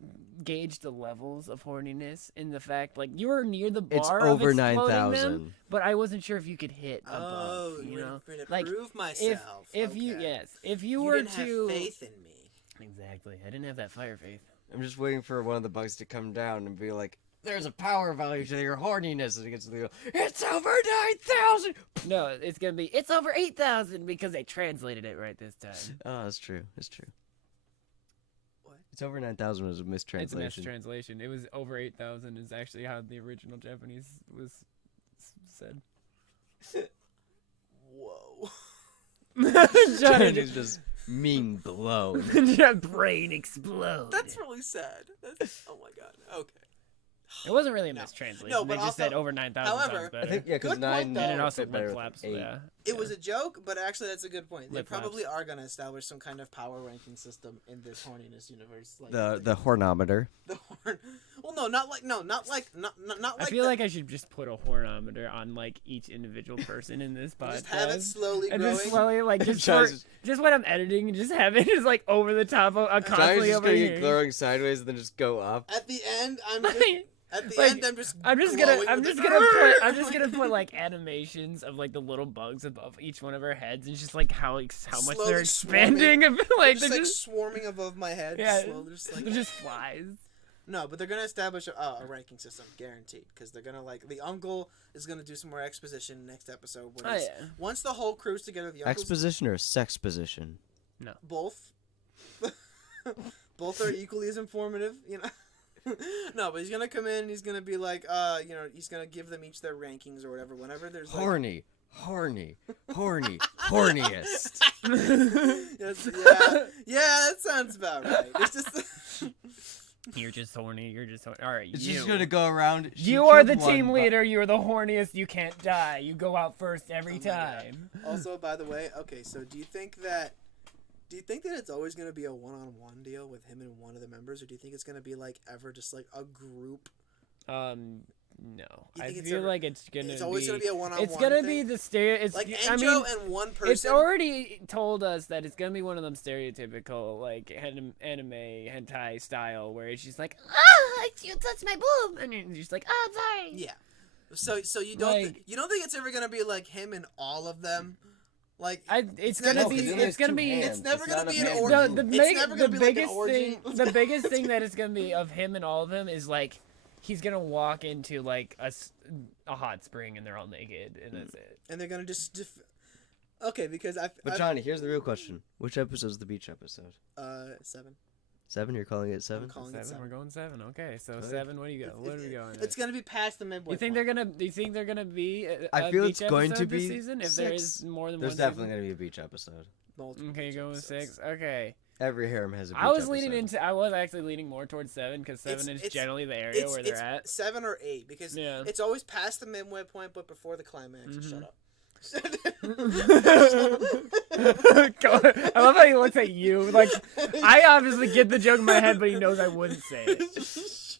gauge the levels of horniness in the fact, like, you were near the bar It's of over exploding 9,000. them, but I wasn't sure if you could hit above, Oh, you you're know? going to Like, prove myself. If you Okay. if You you were didn't to have faith in me. Exactly. I didn't have that fire faith. I'm just waiting for one of the bugs to come down and be like, there's a power value to your horniness. And it gets to go, it's over 9,000. No, it's gonna be it's over 8,000 because they translated it right this time. Oh, that's true. That's true. What? It's over 9,000 was a It's a mistranslation. mistranslation. It was over 8,000 is actually how the original Japanese was said. Whoa. Johnny's just mean blown. Your brain explode. That's really sad. That's, oh my god. Okay. It wasn't really a No. mistranslation. No, they but just said also- over 9,000 however, sounds better. I think, yeah, because Good point, 9 though. and it also fit better lip with flaps. 8. Yeah. It was a joke, but actually that's a good point. They Lip flaps. probably are going to establish some kind of power ranking system in this horniness universe. Like The hornometer. the horn. Well, no, not like not like. I feel like I should just put a hornometer on like each individual person in this podcast. just have it slowly and growing. just slowly, like, Johnny's just when I'm editing, just have it just like over the top of Johnny's constantly just over going to here. get glowing sideways and then just go up. At the end, I'm just, at the Like, end, I'm just I'm just glowing gonna with put put like animations of like the little bugs above each one of our heads, and just like how much Slowly they're expanding, and like just they're like just swarming above my head. yeah, Slowly, just like they're just flies. No, but they're gonna establish a ranking system, guaranteed, because they're gonna like the uncle is gonna do some more exposition next episode. When Oh he's- yeah. Once the whole crew's together, the uncle's Exposition or sex position? both. Both are equally as informative, you know. No, but he's gonna come in and he's gonna be like, you know, he's gonna give them each their rankings or whatever. Whenever there's like, Horny, horniest. yes, yeah, that sounds about right. It's just You're just horny. You're just horny. All right, It's you. just gonna go around. she You are killed the one team bu- leader. You're the horniest. You can't die. You go out first every Oh my God. time. also, by the way, okay. So, do you think that it's always gonna be a one-on-one deal with him and one of the members, or do you think it's gonna be like ever just like a group? No. You I think it's feel ever- like it's gonna. It's always gonna be a one-on-one. It's gonna thing? be the stereo. It's like I Enjo mean, and one person. it's already told us that it's gonna be one of them stereotypical like anime hentai style where it's just like, you touched my boob, and you're just like, I'm sorry. Yeah. So you don't Like- you don't think it's ever gonna be like him and all of them? Like It's never- gonna No, be. 'cause then It's there's gonna two be. hands. It's never It's gonna not be a an man. orgy. The, It's the, It's big, never the gonna be like an biggest orgy. thing, the biggest thing that it's gonna be of him and all of them is like he's gonna walk into like a hot spring and they're all naked and that's it. and they're gonna just okay, because But Johnny, here's the real question: which episode's the beach episode? 7. 7? You're calling it 7? I'm calling it 7. We're going 7. Okay, so Okay. 7. What do you got? What are we going? It's gonna be past the midway. You think point. they're gonna? Do you think they're gonna be? I feel it's beach going to episode this be season if there 6. is more than There's one. definitely season? gonna be a beach episode. Multiple Okay, you beach go with episodes. 6. Okay. Every harem has a beach I was episode. leaning into. I was actually leaning more towards 7 because 7 is It's- generally the area where they're at. 7 or 8 because Yeah. it's always past the midway point, but before the climax. Mhm. Shut up. I love how he looks at you. Like, I obviously get the joke in my head, but he knows I wouldn't say it.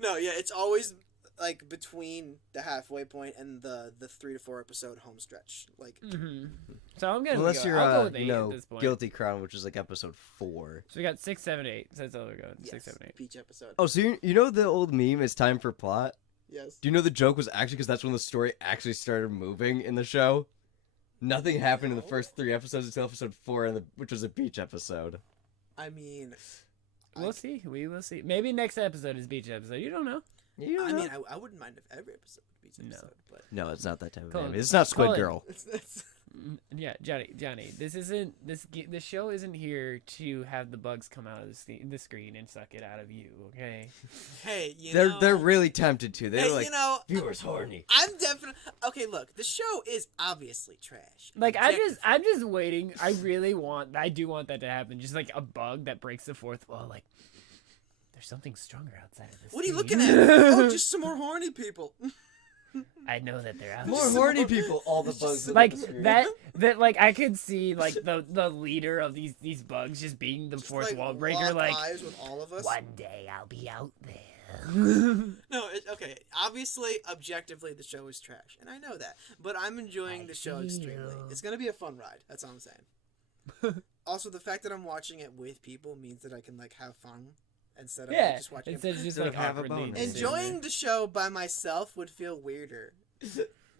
No, yeah, it's always like between the halfway point and the 3 to 4 episode home stretch. Like, Mm-hmm. So I'm gonna Unless go. you're, I'll go with 8 you at know, this point. Guilty Crown, which is like episode 4. So we got 6, 7, 8. So that's all we're going. yes, 6, 7, 8. beach episode. Oh, so you know the old meme, it's time for plot? Yes. Do you know the joke was actually because that's when the story actually started moving in the show? Nothing happened in the first 3 episodes until episode 4, which was a beach episode. I mean, We'll see. We will see. Maybe next episode is beach episode. You don't know. You I know. mean, I wouldn't mind if every episode was beach No. episode, but No, it's not that type of Colin, anime. It's not Squid Colin. Girl. it's Yeah, Johnny. This isn't this show isn't here to have the bugs come out of the screen and suck it out of you. Okay. hey, They're really tempted to. They're hey, like, you know, viewers horny. I'm definitely okay. Look, the show is obviously trash. Like Objectively. I'm just waiting. I do want that to happen. Just like a bug that breaks the fourth wall. Like There's something stronger outside of this. What are you city." looking at? Oh, just some more horny people. I know that they're out More there. horny people. All the bugs. Like that like I could see like the leader of these bugs just being the Just, fourth wall lock breaker. Like eyes with all of us. one day I'll be out there. No, okay. Obviously, objectively, the show is trash, and I know that. But I'm enjoying the show extremely. It's gonna be a fun ride. That's all I'm saying. Also, the fact that I'm watching it with people means that I can like have fun instead of like, just watching. Instead of just Instead like of have a awkwardly boner. Enjoying the show by myself would feel weirder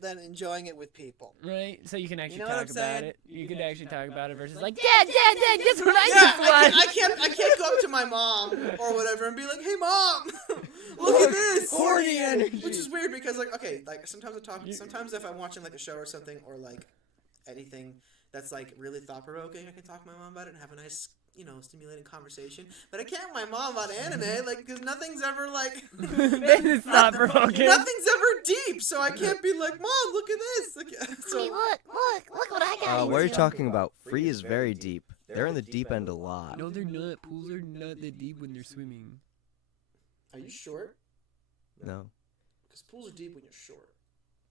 than enjoying it with people. Right, so you can actually know what talk I'm about saying? it. You could actually talk about it versus like, Dad, guess what I Yeah, just watched. I can't go up to my mom or whatever and be like, "Hey, mom, look at this." Horny energy. Which is weird because like, okay, like sometimes if I'm watching like a show or something or like anything that's like really thought provoking, I can talk to my mom about it and have a nice, stimulating conversation. But I can't with my mom about anime, like, because nothing's ever like It's not provoking. nothing's ever deep, so I can't be like, "Mom, look at this." Like, so, Look what I got. What are you talking about? Free is very deep. They're in the deep end a lot. No, they're not. Pools are not that deep when they're swimming. are you short? No. Because pools are deep when you're short.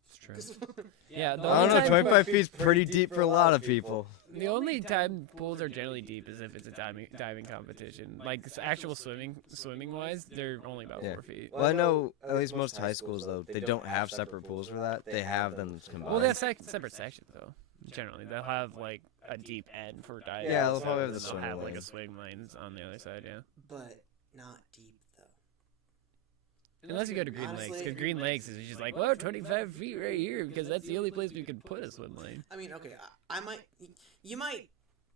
It's true. Yeah, the I only don't know. time- 25 feet's pretty deep for a lot of people. The only time pools are generally deep is if it's a diving competition. Like actual swimming wise, they're only about 4 feet. Well, I know at least most high schools though they don't have separate pools for that. They have them combined. Well, they have separate sections though. Generally, they'll have like a deep end for diving. Yeah, they'll probably have the They'll swim have like a lanes. swing lanes on the other side. Yeah. But not deep though. Unless you go to Green Lakes, Honestly- because Green Lakes is just like, well, 25 feet right here, because that's the only place we could put a swim lane. I mean, okay, you might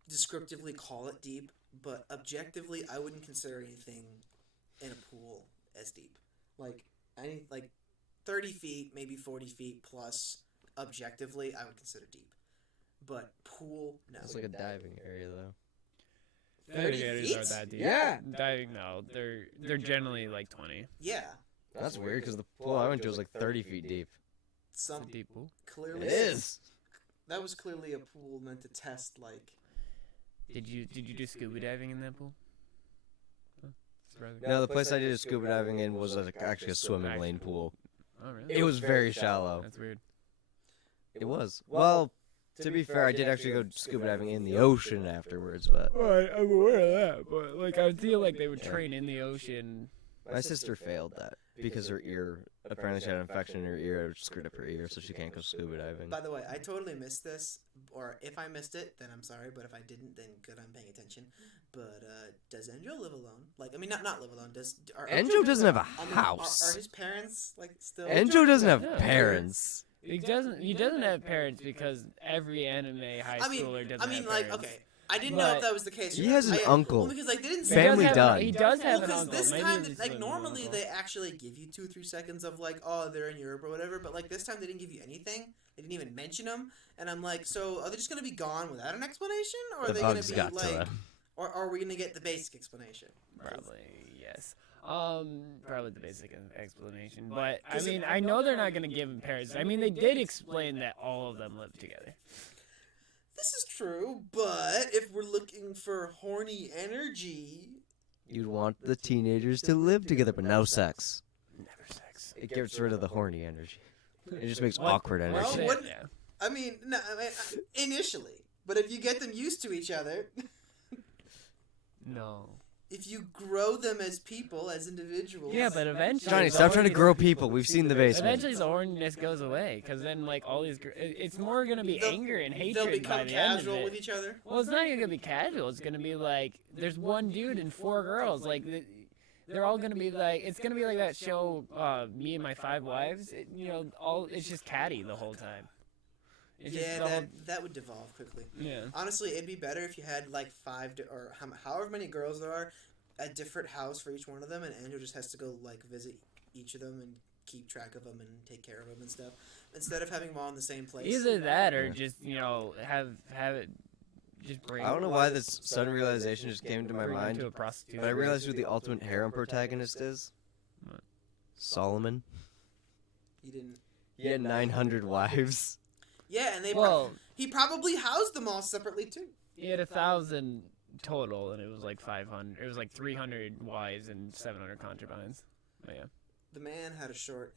descriptively call it deep, but objectively, I wouldn't consider anything in a pool as deep. Like 30 feet, maybe 40 feet plus. Objectively, I would consider deep, but pool, no. It's like a diving area though. 30 Diving areas feet? aren't that deep. Yeah. Diving, no, they're generally like 20. Yeah, That's weird because the pool I went to was like 30 feet deep. It's some a deep pool. clearly It is. That was clearly a pool meant to test like. Did you do scuba diving in that pool? Huh, surprising. No, the place I did scuba diving in was actually a swimming lane pool. Oh, really? It was very shallow. That's weird. It was. Well, to be fair, I did actually go scuba diving in the ocean afterwards, but Alright, I'm aware of that, but like I feel like they would train in the ocean. my sister failed that because her ear, apparently she had an infection in her ear, it screwed up her ear, so she can't go scuba diving. By the way, I totally missed this, or if I missed it, then I'm sorry. But if I didn't, then good, I'm paying attention. But does Enjo live alone? Like, I mean, not live alone. Enjo doesn't have a I mean, house. Are his parents like still? Enjo doesn't have Yeah. parents. He doesn't have parents because every anime high schooler doesn't I mean, have like, parents. okay, I didn't know But if that was the case. he has an uncle. Well, because like they didn't He say Family does have, done. He does have Well, an because uncle. this Maybe time, it's just like an normally uncle. they actually give you 2-3 seconds of like, oh, they're in Europe or whatever. But like this time they didn't give you anything. They didn't even mention them. And I'm like, so are they just gonna be gone without an explanation, or are The they gonna bugs be got to like, them. or are we gonna get the basic explanation? Probably yes. Probably the basic explanation. But I mean, I know they're not gonna give him parents. I mean, they did explain that all of them live together. This is true, but if we're looking for horny energy, You'd want the teenagers to live together, but no sex. Never sex. It gets rid of the horny energy. It just makes What- awkward energy. Well, what- Yeah. I mean, no, I mean, initially, but if you get them used to each other, No. if you grow them as people, as individuals, Yeah, but eventually. Johnny, the stop trying to horniness- grow people. We've seen the basement. Eventually, the horniness goes away, because then, like, all these, it's more gonna be They'll- anger and hatred they'll by become the end of casual it. with each other. Well, it's not even gonna be casual. It's gonna be like there's one dude and 4 girls. Like they're all gonna be like it's gonna be like that show, Me and My 5 Wives. It's just catty the whole time. It's just Yeah, the whole- that would devolve quickly. yeah. Honestly, it'd be better if you had like 5 or however many girls there are, a different house for each one of them, and Andrew just has to go like visit each of them and keep track of them and take care of them and stuff, instead of having them all in the same place. Either that or just have it just bring. I don't know why this sudden realization just came to my bring them mind, to a prostitute. but I realized who the ultimate harem protagonist is. What? Solomon. You didn't. He had 900 wives. Yeah, and Well, he probably housed them all separately too. he had 1,000 total, and it was like 500. It was like 300 wives and 700 concubines. But yeah. The man had a short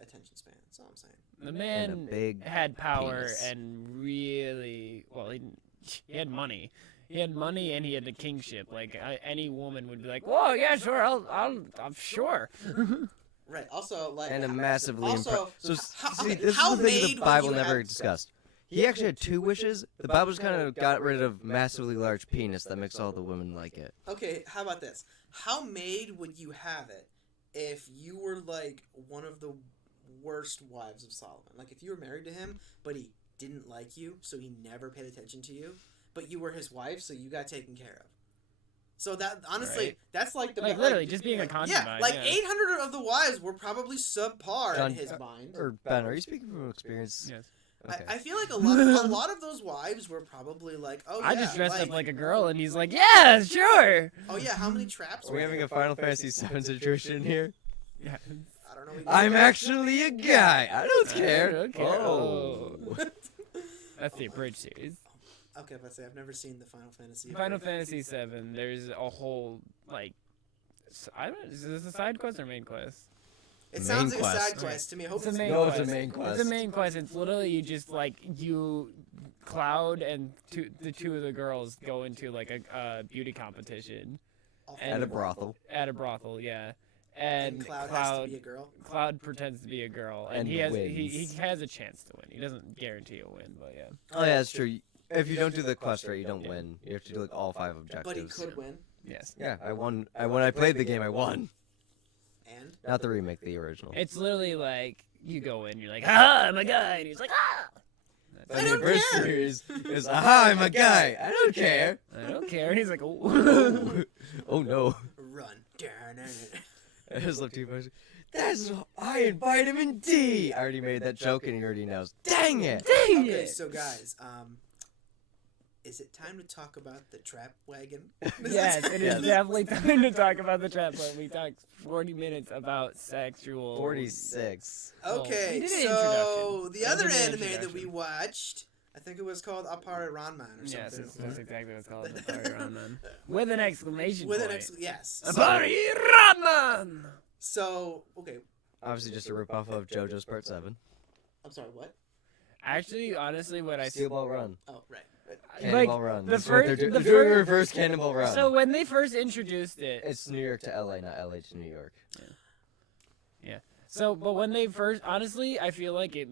attention span. That's all I'm saying. The man big had power penis. and really, well, he had money. He had money and he had the kingship. Like any woman would be like, "Whoa, yeah, sure, I'm sure." Right. Also, like, And a massively also, so how, see, okay, this how is the thing made that the Bible would you never have, discussed. He actually had 2 wishes. The Bible just kind of got rid of massively large penis that makes all the women like it. Okay, how about this? How made would you have it if you were like one of the worst wives of Solomon? Like if you were married to him, but he didn't like you, so he never paid attention to you, but you were his wife, so you got taken care of. So that honestly, Right. that's like the Like literally just being a yeah, concubine. like yeah. 800 of the wives were probably subpar John, in his mind. Or Ben, are you speaking from experience? Yes. Okay. I feel like a lot of those wives were probably like, oh yeah, I just dressed up like a girl, and he's like, "Yeah, sure." oh yeah, how many traps? Are we having a Final Fantasy VII situation here? Yeah. I don't know. I'm actually a guy. I don't care. Okay. Oh. That's the abridged series. Okay, but say I've never seen the Final Fantasy. Final Fantasy VII. There's a whole like, I don't. Is this a side quest or main quest? It Main sounds like a quest. side quest to me. I hope It's a it's main No, quest. it's a main quest. It's a main quest. It's literally you just like Cloud and the 2 of the girls go into like a beauty competition At a brothel. at a brothel. Yeah. And Cloud has to be a girl. Cloud pretends to be a girl, and And he has wins. he has a chance to win. He doesn't guarantee a win, but yeah. Oh yeah, that's true. If you don't do the quest right, you don't win. You have to do like all 5 objectives. But he could win. Yes. Yeah, I won. When I played the game, I won. And Not the remake, the original. It's literally like you go in, you're like, "Ah, I'm a guy," and he's like, "Ah." And I the don't first care. series is, aha, I'm a guy. I don't care. I don't care. And he's like, "Oh." Oh no. run. I just love too much. That's iron, vitamin D. I already made that joke and he already knows. Dang it. Dang Okay, it. so guys, is it time to talk about the trap wagon? Yes, it is definitely time to talk about the trap. But we talked 40 minutes about sexual. 46. Okay, we did an so introduction. the other That was an anime that we introduction. watched, I think it was called Appare Ranman or Yes, something. that's exactly what it's called. Apari Ramen. With an exclamation With point. an yes. Apari Ramen! So okay, Obviously just a ripoff of JoJo's Part 7. I'm sorry. What? Actually, honestly, what I Steel Ball Run. Oh, right. Cannonball Run. the That's what they're first- doing. the They're doing a first- reverse Cannonball Run. So when they first introduced it, It's New York to LA, not LA to New York. but when they first, honestly, I feel like it,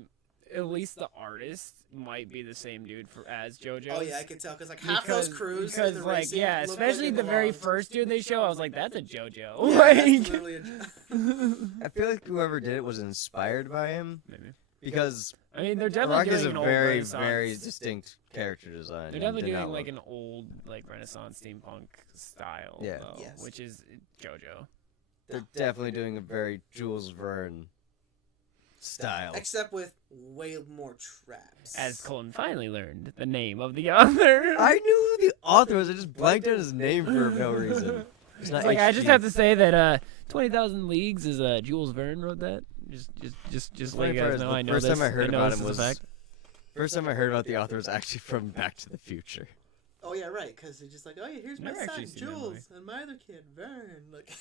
at least the artist might be the same dude as JoJo. Oh yeah, I could tell because like half those crews in because the like racing yeah, look especially like the they very belonged. first dude they show, I was like, that's a JoJo. Yeah, Like- that's literally I feel like whoever did it was inspired by him Maybe. because I mean, they're definitely Rock is doing a an very, old Renaissance. very distinct character design. They're and definitely did doing not like look- an old like Renaissance steampunk style, Yeah. though, Yes. which is JoJo. They're definitely doing a very Jules Verne style. except with way more traps. As Colton finally learned the name of the author. I knew who the author was. I just blanked out his name for no reason. It's not It's like I just HG. have to say that 20,000 Leagues is Jules Verne wrote that. Just let you guys know. I know First this. time I heard know about this him is was a fact. first time I heard about the author was actually from Back to the Future. Oh yeah, right. Because they're just like, oh yeah, here's my Never son actually seen that Jules and my other kid Vern. Like,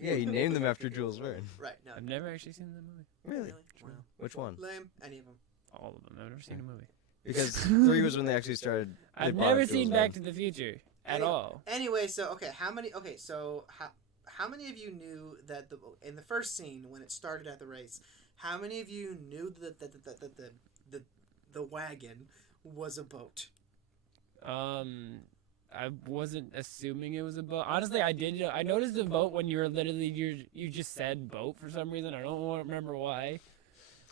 Yeah, he named them after Jules Verne. right. No, I've never actually seen that movie. Really? Wow. Which one? Lame. Any of them. All of them. I've never seen a movie. Because 3 was when they actually started. they I've brought never up seen Jules Back Verne. to the Future at Anyway. all. Anyway, so okay, how many? Okay, so how many of you knew that in the first scene when it started at the race? How many of you knew that the wagon was a boat? I wasn't assuming it was a boat. Honestly, I did. I noticed the boat when you were literally you just said boat for some reason. I don't remember why.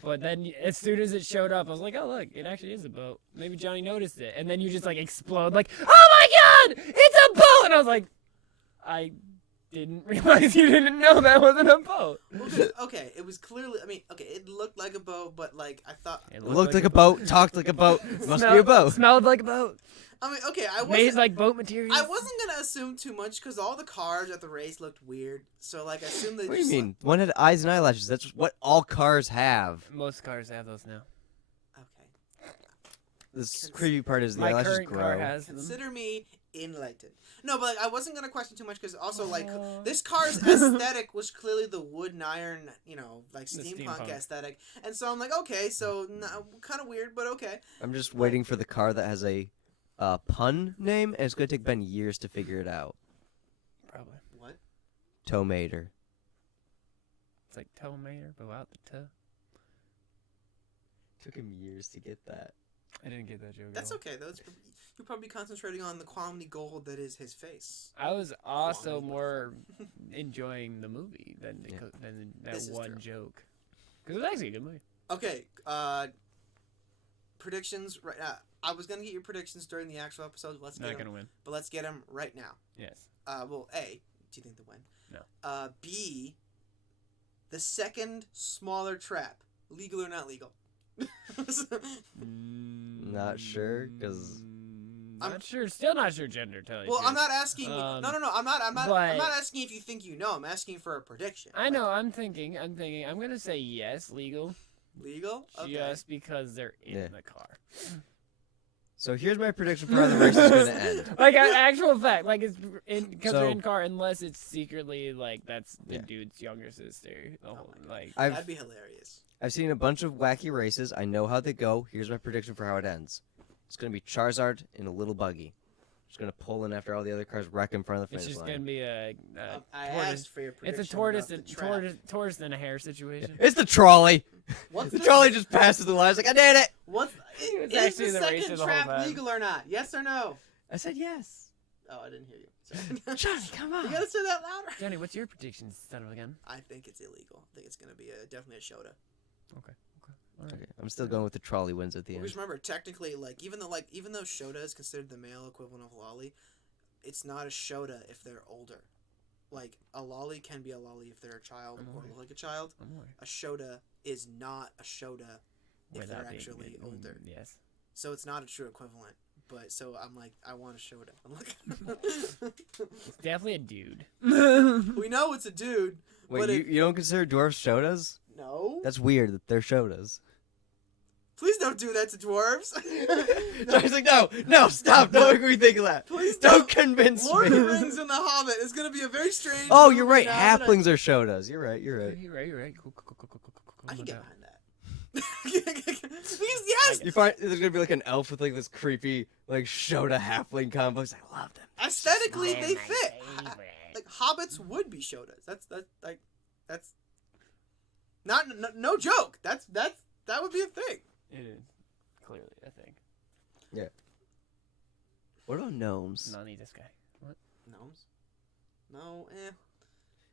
But then as soon as it showed up, I was like, oh look, it actually is a boat. Maybe Johnny noticed it, and then you just like explode like, oh my god, it's a boat! And I was like, I didn't realize you didn't know that wasn't a boat. Well, 'cause, okay, it was clearly. I mean, okay, it looked like a boat, but like I thought. It Looked like a boat, talked like a boat, must be a boat. Smelled like a boat. I mean, okay, I Made wasn't. like boat materials. I wasn't gonna assume too much because all the cars at the race looked weird. So like, I assumed they What do you just. mean? One had eyes and eyelashes. That's what all cars have. Most cars have those now. Okay. this creepy part is the My eyelashes current car grow. has them. Consider me enlightened. No, but like, I wasn't gonna question too much because also like Aw. this car's aesthetic was clearly the wood and iron, like The steampunk steampunk. aesthetic, and so I'm like, okay, so kind of weird, but okay. I'm just waiting for the car that has a pun name, and it's gonna take Ben years to figure it out. Probably. What? Tomater. It's like tomater, but without the toe. Took him years to get that. I didn't get that joke. That's at all. okay though. You're probably concentrating on the quality gold that is his face. I was also Quality more enjoying the movie than that This is one true. joke. Because it was actually a good movie. Okay, predictions right now. I was gonna get your predictions during the actual episode. Let's Not get gonna them, win. but let's get them right now. Yes. Well, A, do you think they win? No. B, the second smaller trap, legal or not legal? Not sure, 'cause- Not sure. Still not sure gender. Tell you. Well, the I'm truth. not asking. No. I'm not. I'm but- not asking if you think you know. I'm asking for a prediction. I know. I'm thinking. I'm gonna say yes, legal, Legal. Okay. just because they're in Yeah. the car. So here's my prediction for how the race is gonna end. Like an actual fact, like it's because they're So- in car, unless it's secretly like that's the Yeah. dude's younger sister. The whole, my God. like That'd be hilarious. I've seen a bunch of wacky races. I know how they go. Here's my prediction for how it ends. It's gonna be Charizard in a little buggy. Just gonna pull in after all the other cars wreck in front of the it's finish just line. gonna be a I tortoise. asked for your prediction. It's a tortoise about and the trap. tortoise and a hare situation. It's the trolley. What's The trolley just passes the line. It's like, I did it. What's was is actually the the racer second the whole trap time. legal or not? Yes or no? I said yes. Oh, I didn't hear you. Sorry. Johnny, come You on. gotta say that louder. Johnny, what's your prediction? Settle again. I think it's illegal. I think it's gonna be definitely a Shota. Okay. All right. Okay, I'm still going with the trolley wins at the end. Because remember, technically, even though Shota is considered the male equivalent of Lolly, it's not a Shota if they're older. Like a Lolly can be a Lolly if they're a child or look like a child. A Shota is not a Shota if Without they're being- actually older. Yes. So it's not a true equivalent. But so I'm like, I want a Shota. I'm like, It's definitely a dude. we know it's a dude. Wait, but you don't consider dwarfs Shotas? No. That's weird that they're Shotas. Please don't do that to dwarves. Johnny's like, no, stop. Don't make me think of that. Please Don't convince Lord of the me. Rings and the Hobbit is gonna be a very strange. Oh, you're movie right. now that I- Halflings are Shotas. You're right. You're right. Cool. I can no get doubt. behind that. Because yes, You find there's gonna be like an elf with like this creepy like Shota halfling combo. It's like, I love them. aesthetically They're they my fit. favorite. Like hobbits would be Shotas. That's not no joke. That would be a thing. It is. Clearly, I think. What about gnomes? Nani, this guy. What? Gnomes? No,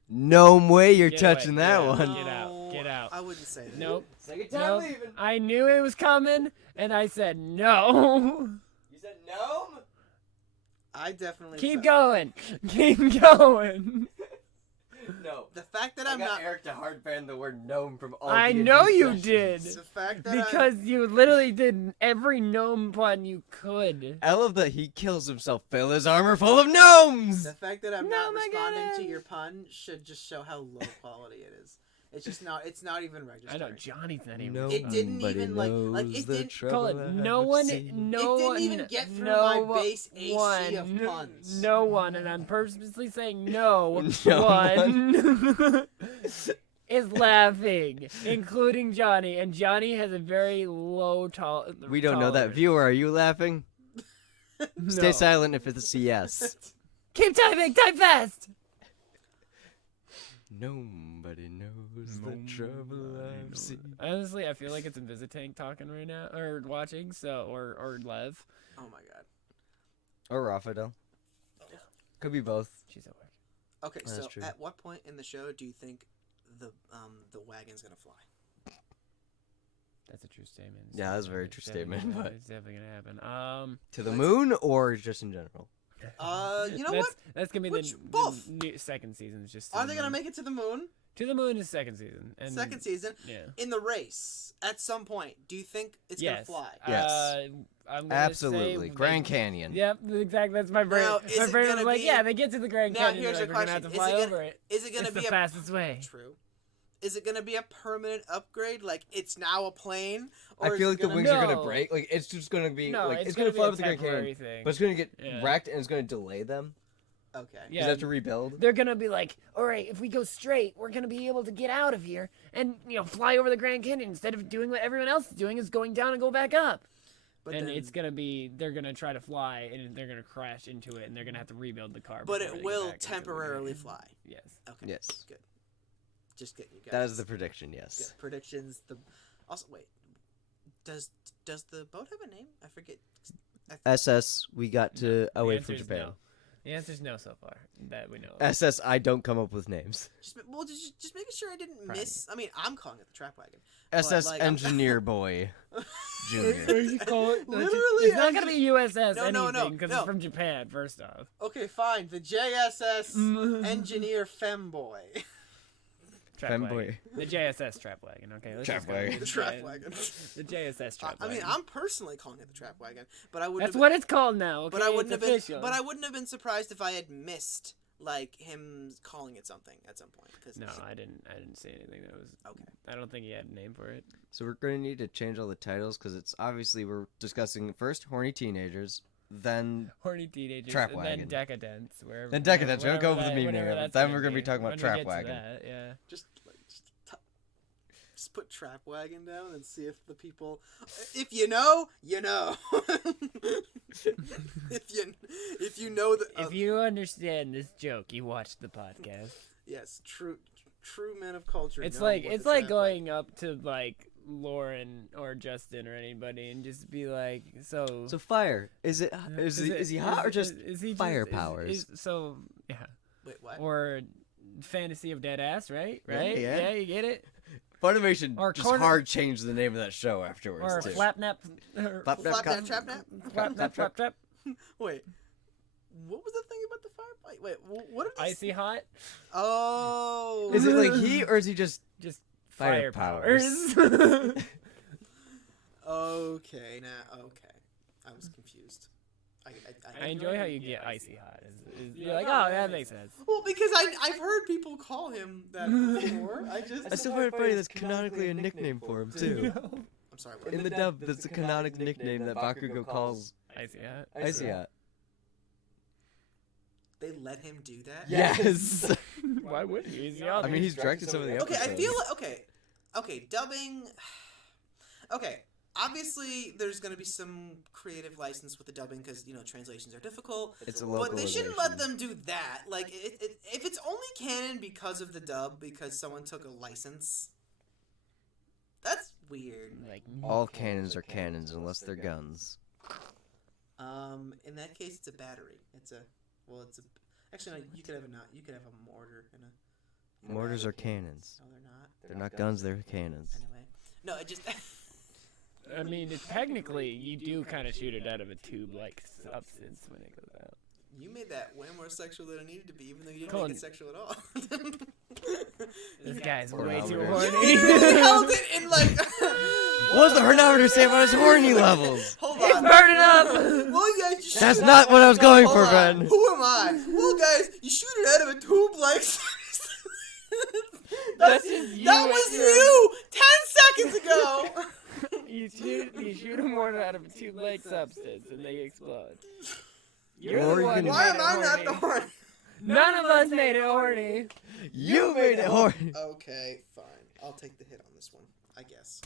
Gnome way, you're Get touching away, that get one. Get out, get out. I wouldn't say that. Nope. Second Nope. I knew it was coming, and I said no. You said gnome? I definitely Keep felt- going. Keep going. No. The fact that I I'm got not. Eric to hard ban the word gnome from all I D&D know you sessions. did. The fact that Because you literally did every gnome pun you could. I love that he kills himself, fill his armor full of gnomes! the fact that I'm No, not my responding to God. your pun should just show how low quality it is. It's just not. It's not even registered. I know Johnny's not even. No, It didn't nobody even, like, knows it the didn't- trouble Call it. I No have one. seen. No It didn't one. even get through no my base AC one, of puns. No one, and I'm purposely saying no. No one is laughing, including Johnny, and Johnny has a very low We don't know that. tolerance. Viewer, are you laughing? No. Stay silent if it's a yes. Keep typing. Type fast. Nobody knows the trouble I've seen. Honestly, I feel like it's Invisitank talking right now, or watching, so or Lev. Oh my god. Or Raphael. Could be both. She's at work. Okay, That's so true. at what point in the show do you think the wagon's gonna fly? That's a true statement. Yeah, that's a very It's true definitely statement, gonna- but- it's definitely gonna happen. To the moon or just in general? You know that's, what? That's gonna be Which- the both. new second season. Is just to Are the they gonna moon. make it to the moon? To the moon is second season. And Second season Yeah. in the race at some point. Do you think it's Yes. gonna fly? Yes. I'm gonna Absolutely. Say Grand Canyon. Yep, exactly. That's my brain. Now, is My it brain was gonna like, be- yeah, they get to the Grand Now, Canyon. here's they're a like, we're gonna have to question. fly Is it over it. Is it gonna It's be the a fastest way. True. is it gonna be a permanent upgrade? Like it's now a plane? Or I feel like the wings are gonna No. break. Like it's just gonna be No, like it's gonna be fly a with the Grand Canyon, temporary thing. but it's gonna get Yeah. wrecked and it's gonna delay them. Okay. Because Yeah. they have to rebuild. They're gonna be like, all right, if we go straight, we're gonna be able to get out of here and fly over the Grand Canyon instead of doing what everyone else is doing, is going down and go back up. But And then, it's gonna be, they're gonna try to fly and they're gonna crash into it and they're gonna have to rebuild the car. but before they it get will back into the temporarily Grand fly. Canyon. Yes. Okay. Yes. Good. Just getting you guys. That is the prediction. Good. Yes. Predictions. Also, wait. Does the boat have a name? I forget. SS. We got to The away answer from is Japan. no. The answer's no so far that we know of. SS. I don't come up with names. Just making sure I didn't Proud of miss. I mean, I'm calling it the trap wagon. SS like, I'm- Engineer Boy Junior. Literally, It's not gonna be USS No, anything because no. it's from Japan. First off, Okay, fine. The JSS Engineer Femboy. Trap Femboy. wagon. The JSS trap wagon. Okay, let's Trap just go with wagon. The the trap J- wagon. The JSS trap I mean, wagon. I'm personally calling it the trap wagon, but I wouldn't. That's have what it's called now. Okay, But I wouldn't it's have been. official. But I wouldn't have been surprised if I had missed like him calling it something at some point. Cause No, I didn't see anything that was. Okay. I don't think he had a name for it. So we're going to need to change all the titles because it's obviously we're discussing first horny teenagers, then Horny teenagers, Trap and wagon. then decadence. Wherever. Then decadence, we don't go whatever over the that- meaning whatever of it. that's Then we're gonna be talking about when we trap get to wagon. that, yeah. just put trap wagon down and see if the people, if you know, you know. if you know the. If you understand this joke, you watched the podcast. Yes, true men of culture. It's know like what it's the like trap going up to like Lauren or Justin or anybody and just be like, so fire. Is he hot or just is he fire is- powers? so yeah, Wait, what? or Fantasy of Dead Ass, right? Yeah, Right? yeah. You get it. Funimation Or just corner- hard changed the name of that show afterwards Or too. Flapnap. Flap nap Flap cop- nap, trap nap? Flapnap, trap, trap. Wait, what was the thing about the fire? Wait, what did Icy hot. Oh. Is it like he or is he just Just Fire fire powers. Okay, now okay, I was confused. I enjoy how you get icy hot. You're like, oh, that makes sense. Well, because I've heard people call him that before. I still find it funny that's canonically a nickname for him too. I'm sorry. What? In the dub, that's the canonical nickname that Bakugo calls Icy hot. Icy Hot. They let him do that? Yes. Why would you? He's the I author. mean, he's directed some of the Okay, episodes. I feel like okay, dubbing. Okay, obviously there's gonna be some creative license with the dubbing because translations are difficult. It's a But they shouldn't let localization. them do that. Like, if it's only canon because of the dub, because someone took a license, that's weird. like All cannons are cannons unless they're guns. In that case, it's a battery. Actually, no, you could have a mortar and a. Mortars are cannons. No, they're not. They're not guns, they're cannons. Anyway, no, it just. I mean, it's technically you do kind of shoot it out of a tube-like substance when it goes out. You made that way more sexual than it needed to be, even though you didn't Colin. make it sexual at all. This guy's Or way too louder. horny. You really held it in like. What does the hernometer say about his horny levels? Hold It's on. burning up. Well, guys, you That's shoot not what I was going Hold for, on. Ben. Who am I? Well, guys, you shoot it out of a tube like. That's just you That and was your- you 10 seconds ago. You shoot a mortar out of a tube-like substance and they explode. Or You're the you one can- who Why made am it I not horny. the horn? None of us made it horny. You made it horny. Okay, fine. I'll take the hit on this one, I guess.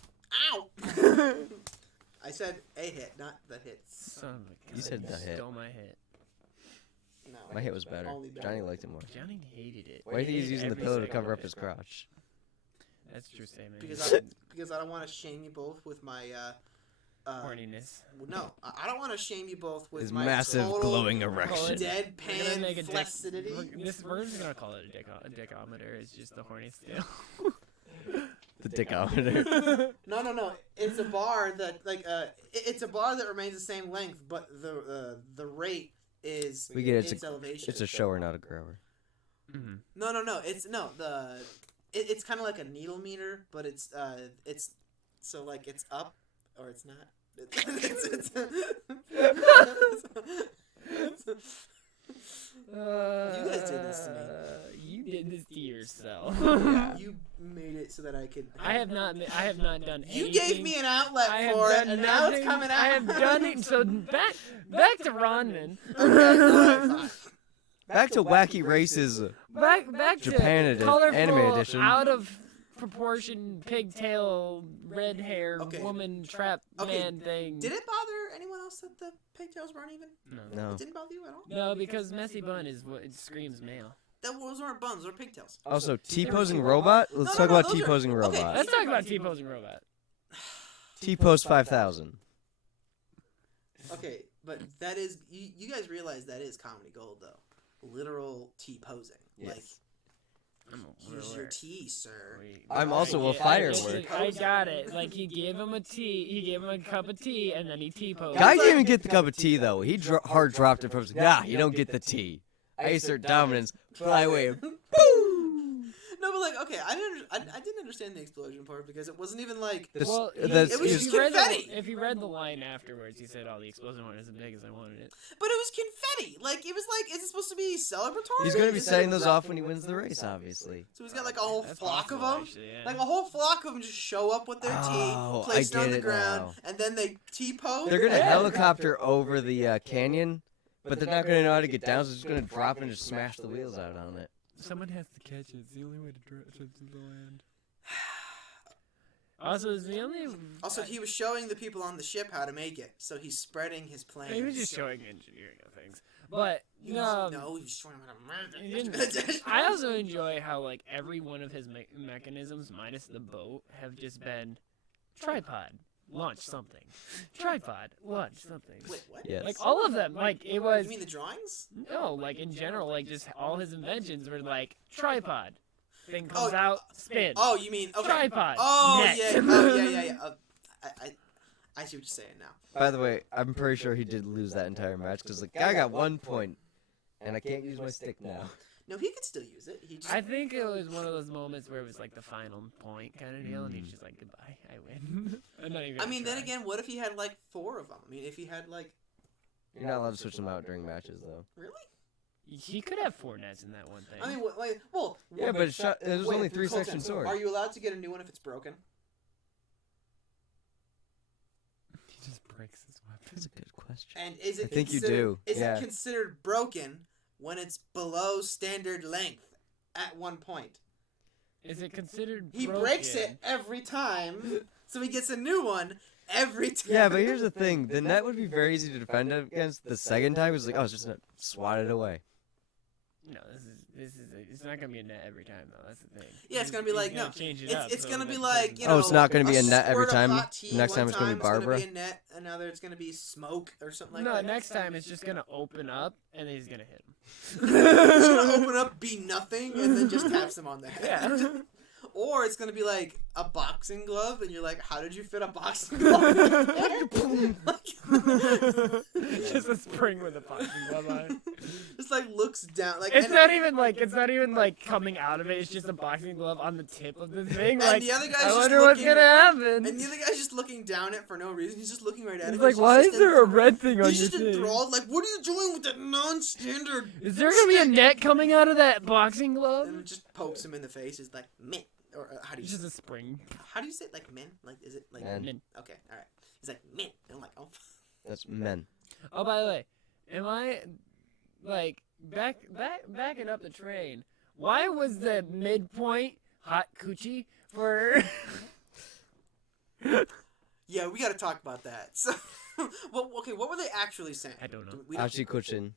Ow! I said a hit, not the hits. Son of a gun. You said the hit. Stole my hit. No, My hit was better. only better. Johnny liked it more. Johnny hated it. Why do you think he's using the Every pillow to single cover up bit. his crotch? That's a true statement. Because I don't want to shame you both with my horniness. No, I don't want to shame you both with His my massive total glowing Call erection. it- We're gonna deadpan make a flaccidity. We're just gonna call it a dickometer. It's just the horny scale. The dickometer. No. It's a bar that it's a bar that remains the same length, but the rate is We get it, its elevation. It's a shower, not a grower. Mm-hmm. No. It's kind of like a needle meter, but it's so like it's up or it's not. You guys did this to me. You did this to yourself. You made it that I could. I have not done anything. You gave me an outlet I have for it, done and now it's nothing. coming out. I have done it. So back to Ronman. Okay, alright, fine. Back to Wacky Races. Back Japan to colorful, anime edition. out of proportion, pigtail, red hair, Okay. woman trap Okay, man thing. Did it bother anyone else that the pigtails weren't even? No. It didn't bother you at all? No, because messy bun is what it screams male. Those weren't buns, those were pigtails. Also, T-posing robot? Let's talk about those are- T-posing okay. robot. Let's talk about T-posing robot. T-pose 5000. Okay, but that is you guys realize that is comedy gold though. Literal T-posing. Yes. Like here's your tea, sir. I'm also a I firework. I got it. Like he gave him a tea, he gave him a cup of tea, and then he T-posed. Guy didn't even get the cup of tea though. He hard dropped it from. Nah, you don't get the tea. I assert dominance. Fly away. No, but like, okay, I didn't understand the explosion part because it wasn't even like. Well, it was just confetti. If you read the line afterwards, he said, "Oh, the explosion wasn't as big as I wanted it." But it was confetti. Like it was like, is it supposed to be celebratory? He's gonna be setting those off when he wins the race, obviously. So he's got like a whole That's flock of possible, them. actually, yeah. Like a whole flock of them just show up with their Oh, tea, place I it on get the it ground, now. and then they T-pose. They're gonna Yeah. helicopter over the canyon, but they're not gonna know how to get down, so they're just gonna drop and just smash the wheels out on it. Someone has to catch it. It's the only way to drop it to the land. Also, it's the only. Also, he was showing the people on the ship how to make it, so he's spreading his plans. He was just showing engineering of things, but He was, no, he was showing him how to he make didn't- it. I also enjoy how like every one of his mechanisms, minus the boat, have just been tripod, launch something, tripod, launch something. Wait, what? Yes. Like all of them, like it was. You mean the drawings? No, like in general, like just all his inventions were like tripod. Thing comes Oh, out, spin. Oh, you mean okay? Tripod. Oh net. yeah, oh yeah. I see what you're saying now. By the way, I'm pretty sure he did lose that entire match because the guy got 1 point, and I can't use my stick now. No, he could still use it. He just. I think it was one of those moments where it was like the final point kind of deal, and he's just like, "Goodbye, I win." I'm not even. I mean, then try. again, what if he had like 4 of them? I mean, if he had like. You're not allowed to switch them out during matches, though. Really? He could have 4 nets in that one thing. I mean, well. Yeah, but there's wait, only 3 Colton, section sword. Are you allowed to get a new one if it's broken? he just breaks his weapon. That's a good question. And is it? I think you considered- do, Is yeah. it considered broken when it's below standard length at 1 point? Is it considered? He broken? breaks it every time, so he gets a new one every time. Yeah, but here's the thing. The net would be very easy to defend against. The second time, it was like, oh, it's just gonna swat it away. No, it's not gonna be a net every time though. That's the thing. Yeah, it's gonna be like, no, Change it up it's so gonna be that like, doesn't- you know. Oh, it's not gonna be a net every squirt of time? hot tea Next one time it's gonna be Barbara? It's gonna be a net. Another, it's gonna be smoke or something like No, that. next time it's just gonna open up and then he's gonna hit him. It's gonna open up, be nothing, and then just taps him on the head. Yeah. Or it's gonna be like a boxing glove, and you're like, "How did you fit a boxing glove?" Just a spring with a boxing glove on it. Just like looks down, like It's and, not even like coming out of it. It's just a boxing glove on the tip of the thing. Like, the other guy's I just wonder what's looking- gonna happen. And the other guy's just looking down it for no reason. He's just looking right at He's it. like, He's why just is there a red thing on He's your just thing? enthralled. Like, what are you doing with that non-standard? Is there gonna be a stick?" net coming out of that boxing glove? And it just pokes him in the face. He's like, "Mint," or how do you? It's just a spring. How do you say it? Like min? Like is it like? Men. Min. Okay, all right. He's like mint. And I'm like, oh. That's men. Oh, by the way, am I like backing up the train? Why was the midpoint hot coochie for? Yeah, we got to talk about that. So, well, okay, what were they actually saying? I don't know. We don't- Ashi Kuchin.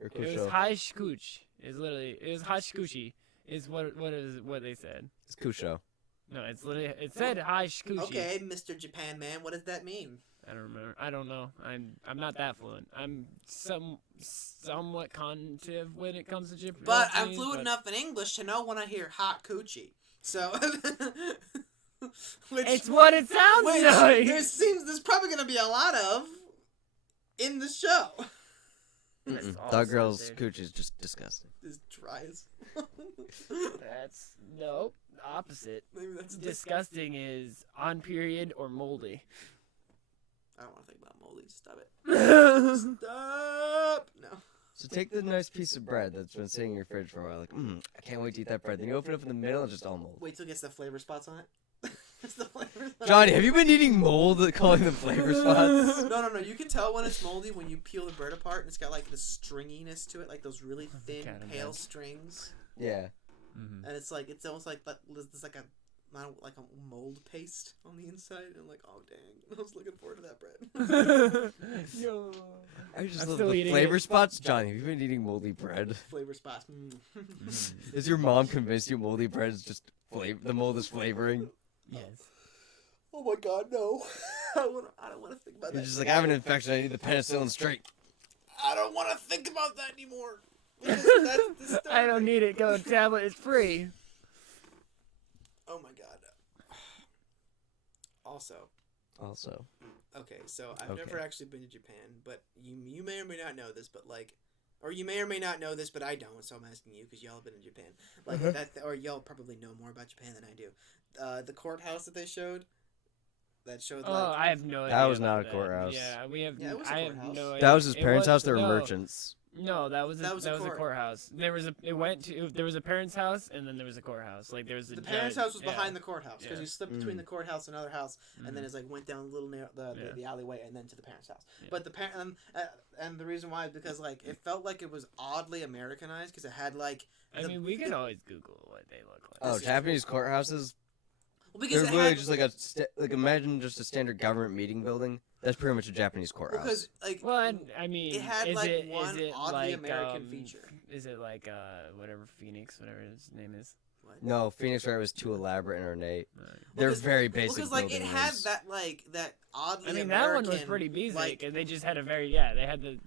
Or It was Kusho. high scooch. Is literally it was high scoochie. Is what they said. It's Kusho. No, it's literally it said high scoochie. Okay, Mr. Japan Man, what does that mean? I don't remember. I don't know. I'm not that fluent. I'm somewhat cognitive when it comes to Japanese. But I'm fluent enough in English to know when I hear hot coochie. So, which, It's what it sounds which like. there's probably gonna be a lot of in the show. That's Mm-mm. awesome, Dog girl's dude. cooch is just disgusting. As dry as. That's nope. Opposite. Maybe that's Disgusting is on period or moldy. I don't want to think about moldy. Stop it. Stop. No. So take the nice piece of bread that's been sitting in your fridge for a while. Like, I can't wait to eat that bread. Then you open it up in the middle and just all mold. Wait till it gets the flavor spots on it. It's the flavor spots. Jonny, have you been eating mold calling them flavor spots? No. You can tell when it's moldy when you peel the bread apart and it's got like the stringiness to it, like those really thin, pale strings. Yeah. Mm-hmm. And it's almost like that. There's like a mold paste on the inside. And I'm like, oh dang, I was looking forward to that bread. Yo. I just I'm love still the eating flavor it. spots. Jonny, have you been eating moldy bread? Flavor spots. Is your mom convinced you moldy bread is just the mold is flavoring? Yes. Oh my god, no! I don't want to think about You're that. just like, I have an infection. I need the penicillin straight. I don't want to think about that anymore. Because that's disturbing. I don't need it. Go tablet. It's free. Oh my god. Also, okay, so I've never actually been to Japan, but you may or may not know this, but like, or you may or may not know this, but I don't, so I'm asking you because y'all have been in Japan, like that, or y'all probably know more about Japan than I do. The courthouse that they showed, like. I have no idea. That was not about a courthouse. Yeah, we have. Yeah, it was a I have courthouse. no idea. That was his It parents' house. They were no, merchants. No, that was a court. courthouse. There was a parents' house, and then there was a courthouse. Like there was a The parents' judge. house was behind the courthouse because Yeah. you slipped between the courthouse and another house, and then Mhm. it's like went down a little near the alleyway and then to the parents' house. Yeah. But the and the reason why is because like it felt like it was oddly Americanized because it had like. I mean, we can always Google what they look like. Oh, Japanese courthouses. Well, because They're it really had, just like imagine just a standard government meeting building. That's pretty much a Japanese courthouse. because like Well, I mean, it had is like it, one is it oddly like, American feature. Is it like whatever Phoenix, whatever his name is? What? No, Phoenix Wright was too elaborate and ornate. Right. They're Because- very basic. Because like it building had rules. that oddly I mean, American. that one was pretty basic, like, and they just had a very they had the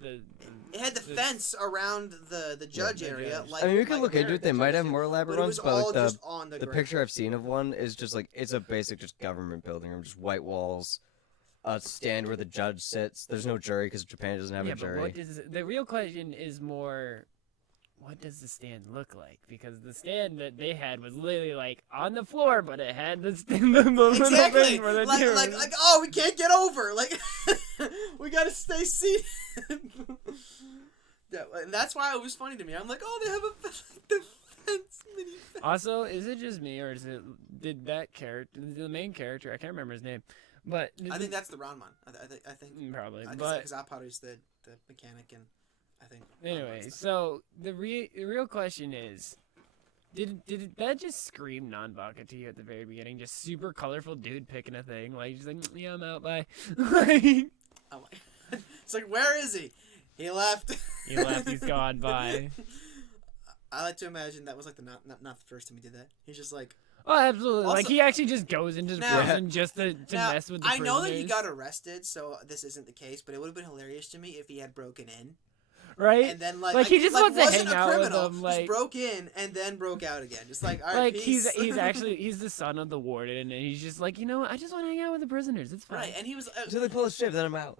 it had the the- fence around the judge the area. judge. Like, I mean, we can like look into it. They American might have judges, more elaborate but it ones, was but all like just on the the ground. picture I've seen of one is just like it's a basic just government building room, just white walls, a stand where the judge sits. There's no jury because Japan doesn't have a but jury. what is the real question is more, what does the stand look like? Because the stand that they had was literally like on the floor, but it had the stand the little Exactly. thing for the chairs. Like oh, we can't get over. Like we gotta stay seated. Yeah, and that's why it was funny to me. I'm like, oh, they have the fence, mini fence. Also, is it just me, or did that character, the main character, I can't remember his name, but I think that's the round one. I think probably, but because Apato's the mechanic, and I think. anyway, so the real question is, did that just scream non-baka to you at the very beginning? Just super colorful dude picking a thing, like just like yeah, I'm out, bye. Like, Oh my god. It's like, where is he? He left. he left. He's gone. Bye. I like to imagine that was like not the first time he did that. He's just like. Oh, absolutely. Like Also- he actually just goes into Now- prison just to Now, mess with the I know that he prisoners, got arrested, so this isn't the case. But it would have been hilarious to me if he had broken in right? and then Like, he just wants to wasn't hang a out with criminal, them, like- just broke in and then broke out again. Just like all right, Like peace. he's actually the son of the warden, and he's just like, you know what? I just want to hang out with the prisoners. It's fine. right, and he was. Until they pull a shift, then I'm out.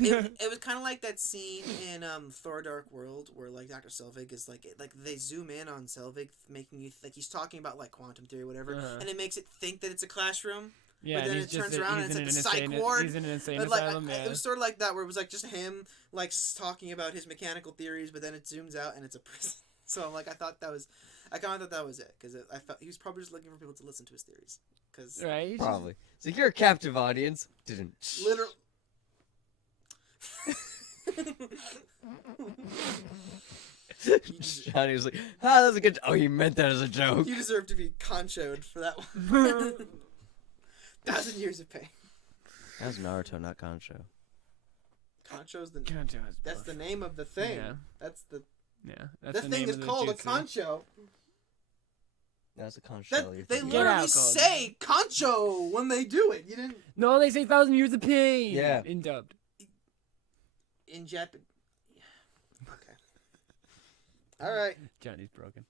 It was kind of like that scene in Thor: Dark World where like Dr. Selvig is like they zoom in on Selvig, making you like he's talking about like quantum theory or whatever, Uh-huh. and it makes it think that it's a classroom. Yeah, But then and it he's turns just around he's and in it's an like a insane, psych ward. He's in an insane But like asylum. Yeah. it was sort of like that where it was like just him like talking about his mechanical theories, but then it zooms out and it's a prison. So like I kind of thought that was it because I felt he was probably just looking for people to listen to his theories because Right? He's Probably. So you're a captive audience. Didn't. literally. Johnny was like, "Ah, that's a good." Oh, he meant that as a joke. You deserve to be conchoed for that one. 1,000 years of pain. That was Naruto, not Kancho. Concho's the. Kanto has That's the buff. name of the thing. Yeah. That's the. Yeah. That's This the thing name is of the called a jutsu. concho. That's a Kancho. That they Get literally out, Code. say concho when they do it. You didn't No, they say 1,000 years of pain. Yeah. In dubbed. in Japan. Okay. All right. Johnny's broken.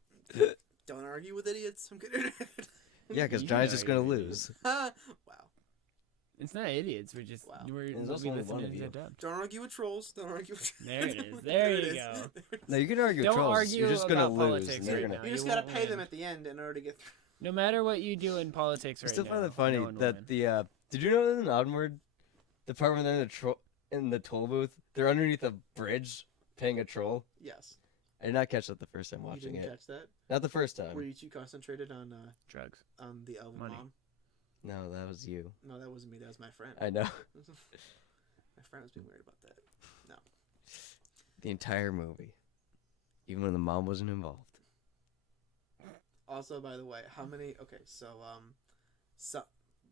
Don't argue with idiots. I'm good. Yeah, because You Johnny's know just gonna you- lose. Wow. It's not idiots. We're just Wow. we're There's we'll also be only one listening of to you. the dubbed. Don't argue with trolls. Don't argue with. There it is. There it you is. go. No, you can argue Don't trolls. argue You're just gonna about lose. politics And they're right gonna. now. You You just gotta won't pay them win. at the end in order to get through. No matter what you do in politics I right still now. find it funny no one will that win. the did you know in Onward, the part when they're in the toll booth, they're underneath a bridge paying a troll? Yes. I did not catch that the first time You watching didn't it. catch that? Not the first time. Were you too concentrated on Drugs. the elven Money. mom? No, that was you. No, that wasn't me. That was my friend. I know. My friend was being weird about that. No. The entire movie. Even when the mom wasn't involved. Also, by the way, how many? Okay, so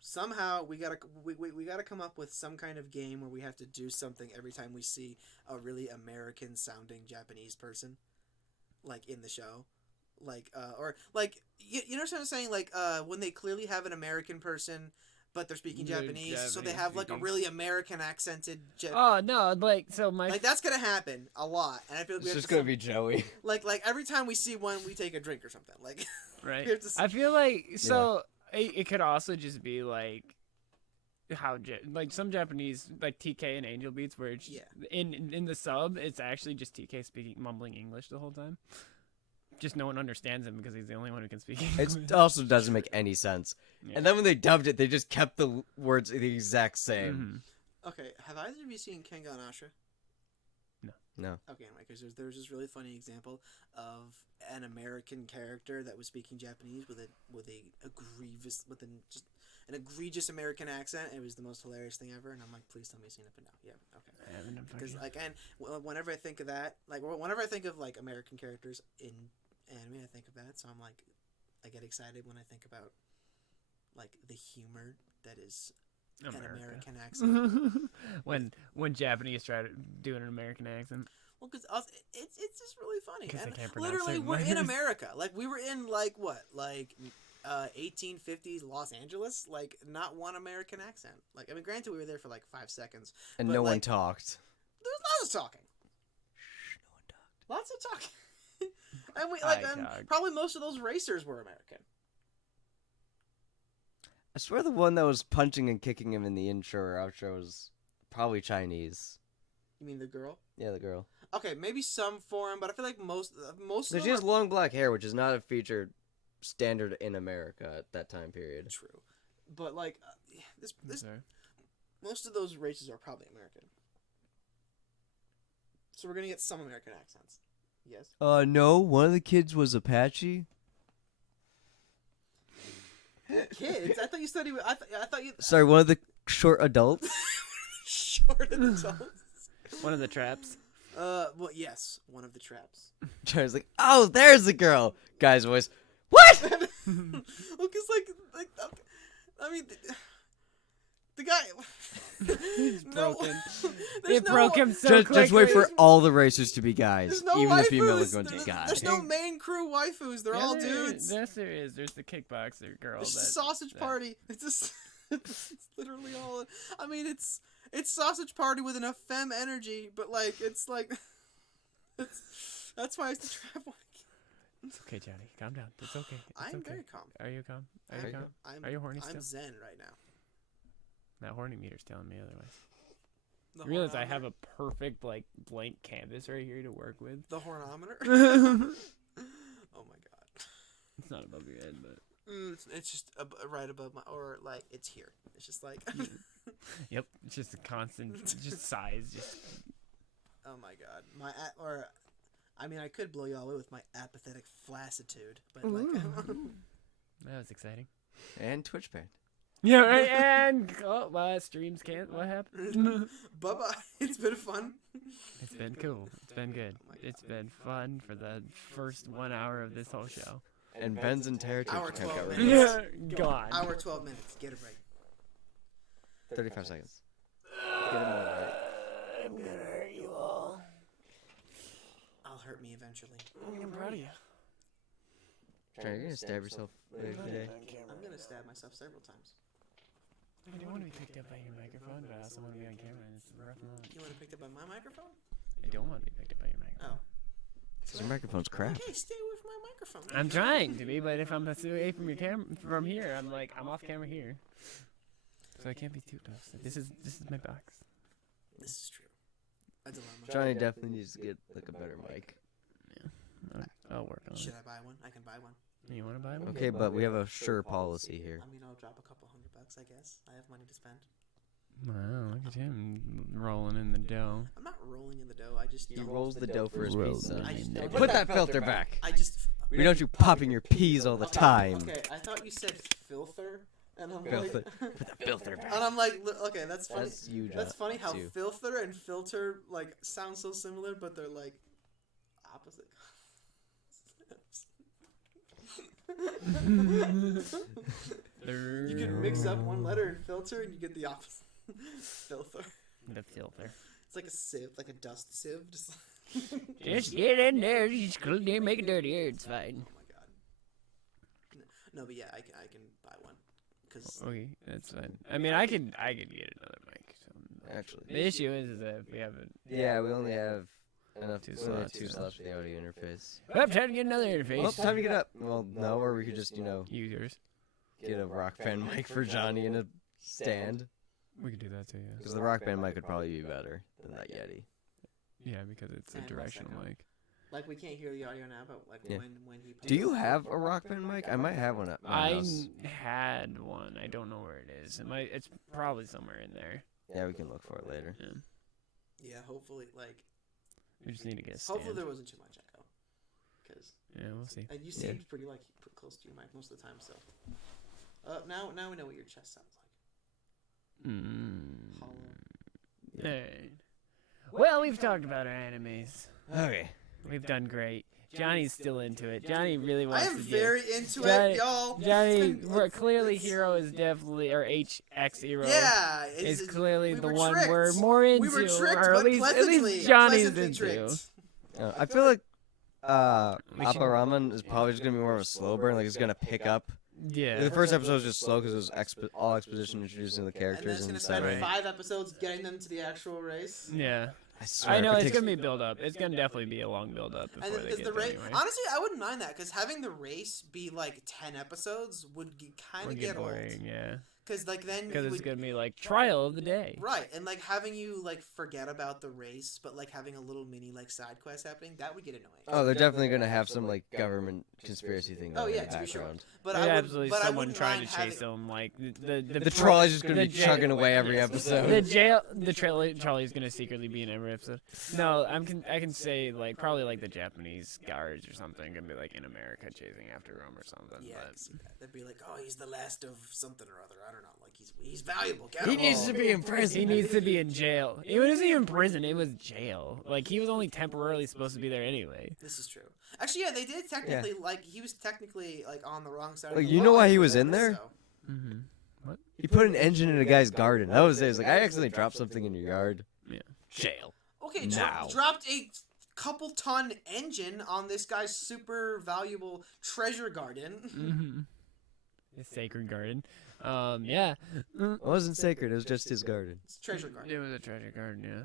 somehow we gotta come up with some kind of game where we have to do something every time we see a really American sounding Japanese person, like in the show, or like you know what I'm saying? Like when they clearly have an American person, but they're speaking They're Japanese, so they Japanese have like a speaking. really American accented. Oh no! Like so, my Like that's gonna happen a lot, and I feel like we It's have just to gonna be Joey. like every time we see one, we take a drink or something. Like right. we have to I feel like so it could also just be like how like some Japanese like TK and Angel Beats where it's in the sub it's actually just TK speaking mumbling English the whole time. Just no one understands him because he's the only one who can speak English. It also doesn't make any sense. Yeah. And then when they dubbed it, they just kept the words the exact same. Okay, have either of you seen Kengan Ashura? No. Okay, anyway, because there's this really funny example of an American character that was speaking Japanese with an egregious American accent. It was the most hilarious thing ever, and I'm like, please tell me you've seen it, but no, yeah, okay. I haven't Because like, and whenever I think of that, like whenever I think of like American characters in anime, I think of that. So I'm like, I get excited when I think about like the humor that is an American accent. when Japanese try to do an American accent. Well, because it's just really funny. 'Cause they And can't pronounce literally, certain we're in letters. America. Like we were in like what, like 1850s Los Angeles. Like not one American accent. Like I mean, granted, we were there for like 5 seconds. And But, no one like, talked. There was lots of talking. Shh, no one talked. Lots of talking. And we like, I and talked. probably most of those racers were American. I swear the one that was punching and kicking him in the intro or outro was probably Chinese. You mean the girl? Yeah, the girl. Okay, maybe some foreign, but I feel like most of Because them she has are long black hair, which is not a feature standard in America at that time period. true. But like, this Sorry. most of those races are probably American. So we're gonna get some American accents. Yes. No, one of the kids was Apache. Kids? I thought you said he was. I thought you. Sorry, one of the short adults. Short adults. One of the traps. Well, yes, one of the traps. Charlie's like, oh, there's the girl. Guy's voice, what? Well, cause like, I mean, the guy. He's No, broken. there's It broke him so Just quickly. wait for all the racers to be guys. There's no Even the waifus. female is going to be There's, guys. there's no main crew waifus. They're all dudes. Yes, there is. There's the kickboxer girl. It's that, just a sausage party. It's just it's literally all. I mean, it's sausage party with enough femme energy, but like it's like that's why it's the trap one. It's okay, Johnny. Calm down. It's okay. It's I'm okay. very calm. Are you calm? Are you calm? Are you horny still? I'm zen right now. That horny meter's telling me otherwise. The I realize I hornometer- have a perfect like blank canvas right here to work with. the hornometer. It's Oh my god. not above your head, but It's just right above my, or like it's here. It's just like. yep, it's just a constant, just size. Just Oh my god, I mean, I could blow you all away with my apathetic flaccitude, but like. that was exciting. And Twitch banned. Yeah, right. And streams can't. What happened? Bye bye. It's been fun. It's been cool. It's been good. It's been fun for the first 1 hour of this whole show. And Ben's entire Twitch Hour account 12 got minutes. removed. Yeah, gone. Hour 12 minutes. Get it right. 35 seconds. Get it more right. I'm gonna hurt you all. I'll hurt me eventually. I'm proud of you. Try, you're gonna stab yourself later today. I'm gonna stab myself several times. I don't want to be picked up by your microphone, but I also want to be on camera, and it's a rough moment. You want to pick up on my microphone? I don't want to be picked up by your microphone. Oh. Because your microphone's crap. Okay, stay away from my microphone. I'm trying to be, but if I'm away from your from here, I'm like I'm off camera here, so I can't be too close. This is my box. This is true. A dilemma. Johnny definitely needs to get like a better mic. I'll work on Should it. I buy one? I can buy one. You want to buy one? Okay, but we have a sure policy here. I mean, I'll drop a couple $100, I guess. I have money to spend. Wow, look at him rolling in the dough. I'm not rolling in the dough. I just He don't. rolls the dough for his pizza. I just don't. Put that filter back. I just. We don't you popping your peas all the time. Okay, I thought you said filter, and I'm Filter. like, Put the filter back. and I'm like, okay, that's funny. That's you, John. That's funny how That's you. filter and filter like sound so similar, but they're like opposite concepts. You can mix up one letter in filter, and you get the opposite. Filter. The filter. It's like a sieve, like a dust sieve. Just. Just get in there. Just make it dirtier. It's fine. Oh my god. No, but yeah, I can buy one. Cause Okay, that's fine. I mean, I could get another mic. So. Actually. The issue is that we haven't. Yeah, we only have enough Two we only have slots, two so. slots for the audio interface. Oh, time to get another interface. Well, time to get up. Well, no, or we could just, Use yours. get a rock band mic for Johnny in a stand. We could do that too, yeah. Because the rock band mic would probably be better than that Yeti. Yeah, because it's a And directional what's that mic. like we can't hear the audio now, but like Yeah. when he. Do you have a rock band mic? I might have one at my I house. had one. I don't know where it is. It's probably somewhere in there. Yeah, we can look for it later. Yeah. Yeah, hopefully, like. We just need to get a stand. Hopefully there wasn't too much echo. Cause. Yeah, we'll see. And you seemed pretty like close to your mic most of the time, so. Now we know what your chest sounds like. Hollow. Alright. Well, we've talked about our animes. Okay. We've done great. Johnny's still into it. Johnny really I wants am to get... very into Johnny- it, y'all. Johnny, It's been- we're it's- clearly it's- Hero is definitely, or HX Hero Yeah, is clearly we the were one tricked. we're more into, We were tricked, or but at pleasantly, least Johnny's pleasantly into. tricked. I feel like We should- Appa Ramen is probably just going to be more of a slow burn. Like, it's going to pick up. Yeah. The first episode was just slow because it was all exposition introducing the And then characters it's and gonna spend stuff. 5 episodes getting them to the actual race. Yeah. I swear, I know, if it it's takes- going to be build up. It's going to definitely be a long build up before And then they because get the there race, anyway. honestly, I wouldn't mind that because having the race be like 10 episodes would kind Would of get get old. boring, yeah. Because like then Because you it's would, going to be like trial of the day. right, and like having you like forget about the race, but like having a little mini like side quest happening, that would get annoying. Oh, they're definitely going to have some, like, government conspiracy thing Oh, going yeah, in the to be sure. background. But There's I would, absolutely but I someone wouldn't trying mind to chase having, them. Like The troll is just going to the be jail- chugging away every the episode. Charlie is gonna secretly be in every episode. No, I can say like probably like the Japanese guards or something gonna be like in America chasing after him or something. Yeah, I but can see that. They'd be like, oh, he's the last of something or other. I don't know. Like he's valuable. Get He him needs all. to be in prison. he needs to be in jail. It wasn't even prison. It was jail. Like he was only temporarily supposed to be there anyway. This is true. Actually, yeah, they did technically like he was technically like on the wrong side. Like, of the you know law why he for was this, in there? so- Mm-hmm. He put an engine in a guy's garden. That was it. It was like, I accidentally dropped something in your yard. Yeah. Jail. Okay, Now. dropped a couple ton engine on this guy's super valuable treasure garden. Mm-hmm. The sacred garden. Yeah. It wasn't sacred. It was just his garden. It's treasure garden. It was a treasure garden. Yeah.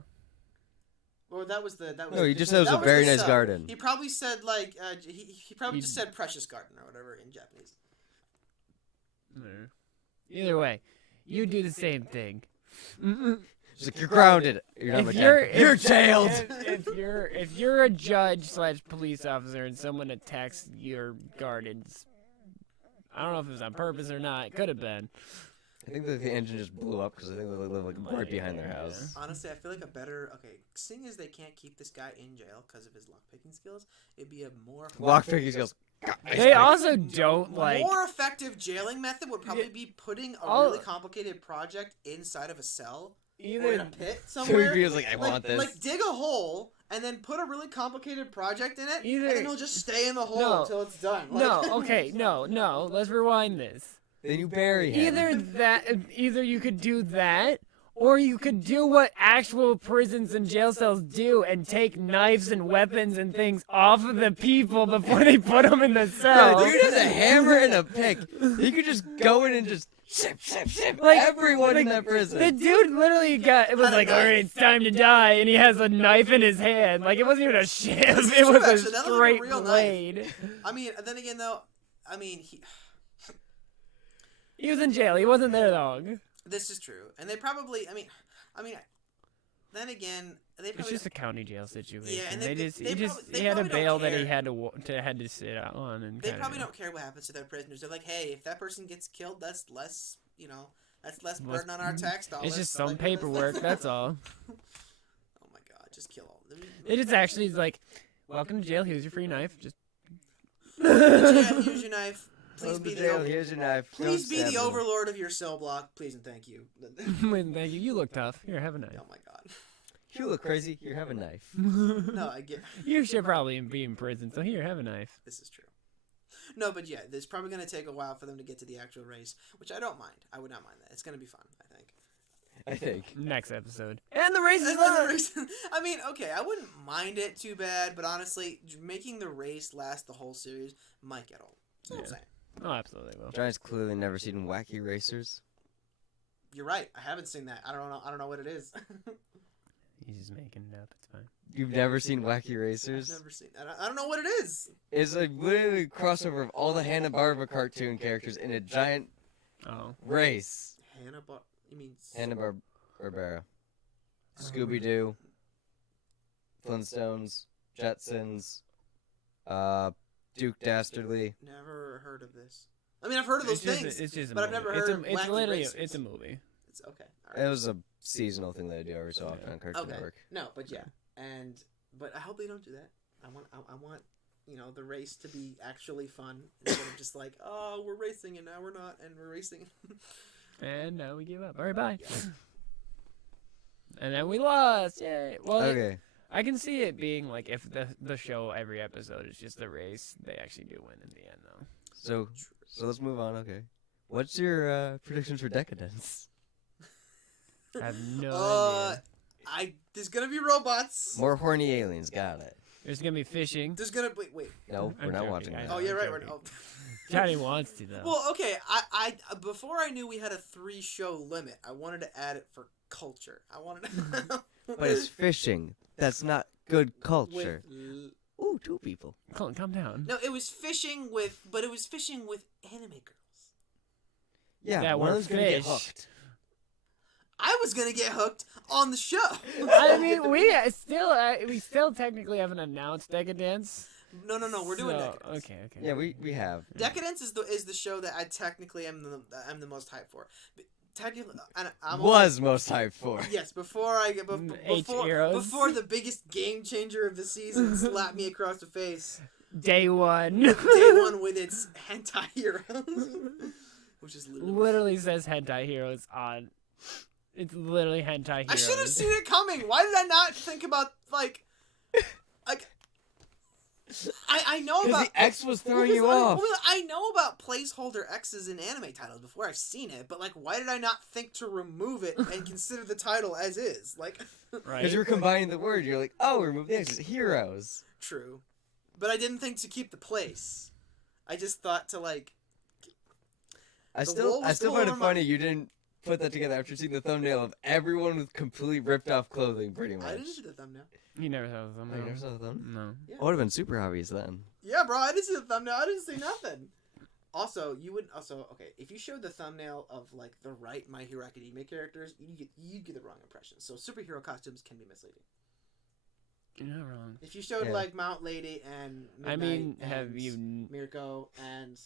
Or that was the No, he just said it was a very the nice sub. garden. He probably said like he probably He- just said precious garden or whatever in Japanese. Either way, you do the same thing. It's like, you're grounded. You're not my dad. You're jailed. If you're a judge / police officer and someone attacks your gardens, I don't know if it was on purpose or not. It could have been. I think that the engine just blew up because I think they live like right behind their house. Honestly, I feel like seeing as they can't keep this guy in jail because of his lockpicking skills, it'd be a more Lockpicking skills. They also don't like. more effective jailing method would probably be putting a All- really complicated project inside of a cell or in Either a pit So somewhere. he was like, I want this. Like dig a hole and then put a really complicated project in it, Either- and then he'll just stay in the hole No. until it's done. no, Like- okay, no. Let's rewind this. Then you bury him. Either you could do that, or you could do what actual prisons and jail cells do and take knives and weapons and things off of the people before they put them in the Bro, cell. dude has a hammer and a pick. He could just go in and just ship Like- everyone in like, that prison. The dude literally it was like, all right, it's time to die, and he has a knife in his hand. Like, it wasn't even a shiv, That's it true, was actually. a That looked like a straight real knife. blade. I mean, then again though, He was in jail, he wasn't there long. this is true, and they probably. I mean, then again, they It's probably. just a county jail situation. Yeah, and they they he probably had a don't bail that he care. had to sit out on, and They kinda, probably don't care what happens to their prisoners. They're like, hey, if that person gets killed, that's less That's less burden on our tax dollars. It's just some Like, paperwork. That's all. Oh my god, just kill all of them. It is actually like, welcome to jail. Here's your free knife. Just. Jail, here's your knife. Please be jail. Here's your knife. Please Don't be the stab me. overlord of your cell block. Please and thank you. Thank you. You look tough. Here, have a knife. Oh my god. You look crazy. Here, have a knife. No, I get. You should probably be in prison. So here, have a knife. This is true. No, but yeah, it's probably going to take a while for them to get to the actual race, which I don't mind. I would not mind that. It's going to be fun, I think. Next episode. And the race is And then the on. race- I mean, okay, I wouldn't mind it too bad, but honestly, making the race last the whole series might get old. That's what I'm Yeah. saying. Oh, absolutely will. Johnny's clearly never seen Wacky Racers. You're right. I haven't seen that. I don't know what it is. He's just making it up. It's fine. You've never seen Wacky I've Racers? never seen. I don't know what it is. It's like literally a crossover of all the Hanna-Barbera cartoon characters in a giant Oh. race. You mean? Hanna-Barbera. Scooby-Doo. Flintstones. Jetsons. Duke Dastardly. Never heard of this. I mean, I've heard of those things. It's just a but I've movie. never It's heard of It's Wacky literally Racers. it's a movie. It's okay. All right. It was a seasonal thing that I do every so often on Cartoon Okay. Network. No, but yeah, but I hope they don't do that. I want the race to be actually fun instead of just like, oh, we're racing and now we're not, and we're racing. And now we give up. All right, bye. And then we lost. Yay. Well, Okay. I can see it being like if the show every episode is just the race, they actually do win in the end though. So let's move on. Okay. What's your predictions for Decadence? I have no idea. There's gonna be robots. More horny aliens. Got it. There's gonna be fishing. There's gonna wait. No, we're I'm not joking, watching guys. that. Oh, yeah, right. joking. Oh. Johnny wants to though. Well, okay. I before I knew we had a 3-show limit, I wanted to add it for culture. I wanted to. But it's fishing. That's not good culture. with, Ooh, 2 people. Calm down. no, it was fishing with anime girls. Yeah, That one of were them's gonna get fish. hooked. I was gonna get hooked on the show. I mean, we still technically haven't announced Decadence. No, we're doing So, Decadence. Okay. Yeah, we have. Decadence is the show that I technically am the most hyped for. Technically, I'm Was most hyped for. yes, before I get H heroes. before the biggest game changer of the season slapped me across the face. Day one. Day one with its hentai heroes, which is literally. Literally says hentai heroes on. It's literally hentai heroes. I should have seen it coming. Why did I not think about like I know Because about the X was throwing you Well, off. I know about placeholder X's in anime titles before I've seen it, but like, why did I not think to remove it and consider the title as is? Like, Right. Because you're combining the word. You're like, oh, remove the X's. Heroes. true, but I didn't think to keep the place. I just thought to like. I The still wall was find over it my- funny you didn't put that together after seeing the thumbnail of everyone with completely ripped off clothing, pretty much. I didn't see the thumbnail. You never saw Oh, you them. never saw the thumbnail? No. Yeah. It would have been super obvious then. Yeah, bro, I didn't see the thumbnail. I didn't see nothing. Also, okay, if you showed the thumbnail of like the right My Hero Academia characters, you'd get the wrong impression. So superhero costumes can be misleading. You're not wrong. If you showed Yeah. like Mount Lady and I Midnight mean, and have you Mirko and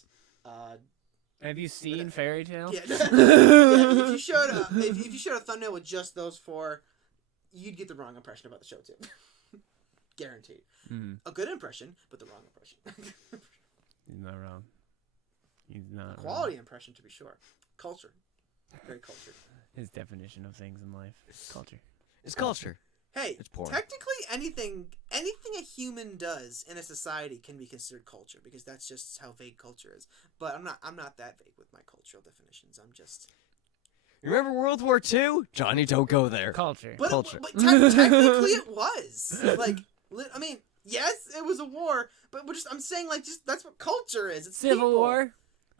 seen Fairy Tail? yeah, yeah, if you showed if you showed a thumbnail with just those 4, you'd get the wrong impression about the show too. Guaranteed. Mm, A good impression, but the wrong impression. he's not wrong. He's not Quality impression to be sure. Culture. Very cultured. His definition of things in life. Culture. It's culture. Hey, It's porn. technically anything a human does in a society can be considered culture because that's just how vague culture is. But I'm not that vague with my cultural definitions. I'm just. Remember World War II? Johnny, don't go there. Culture. But, Culture. but technically it was like. I mean, yes, it was a war, but I'm saying like just that's what culture is. It's Civil people. War.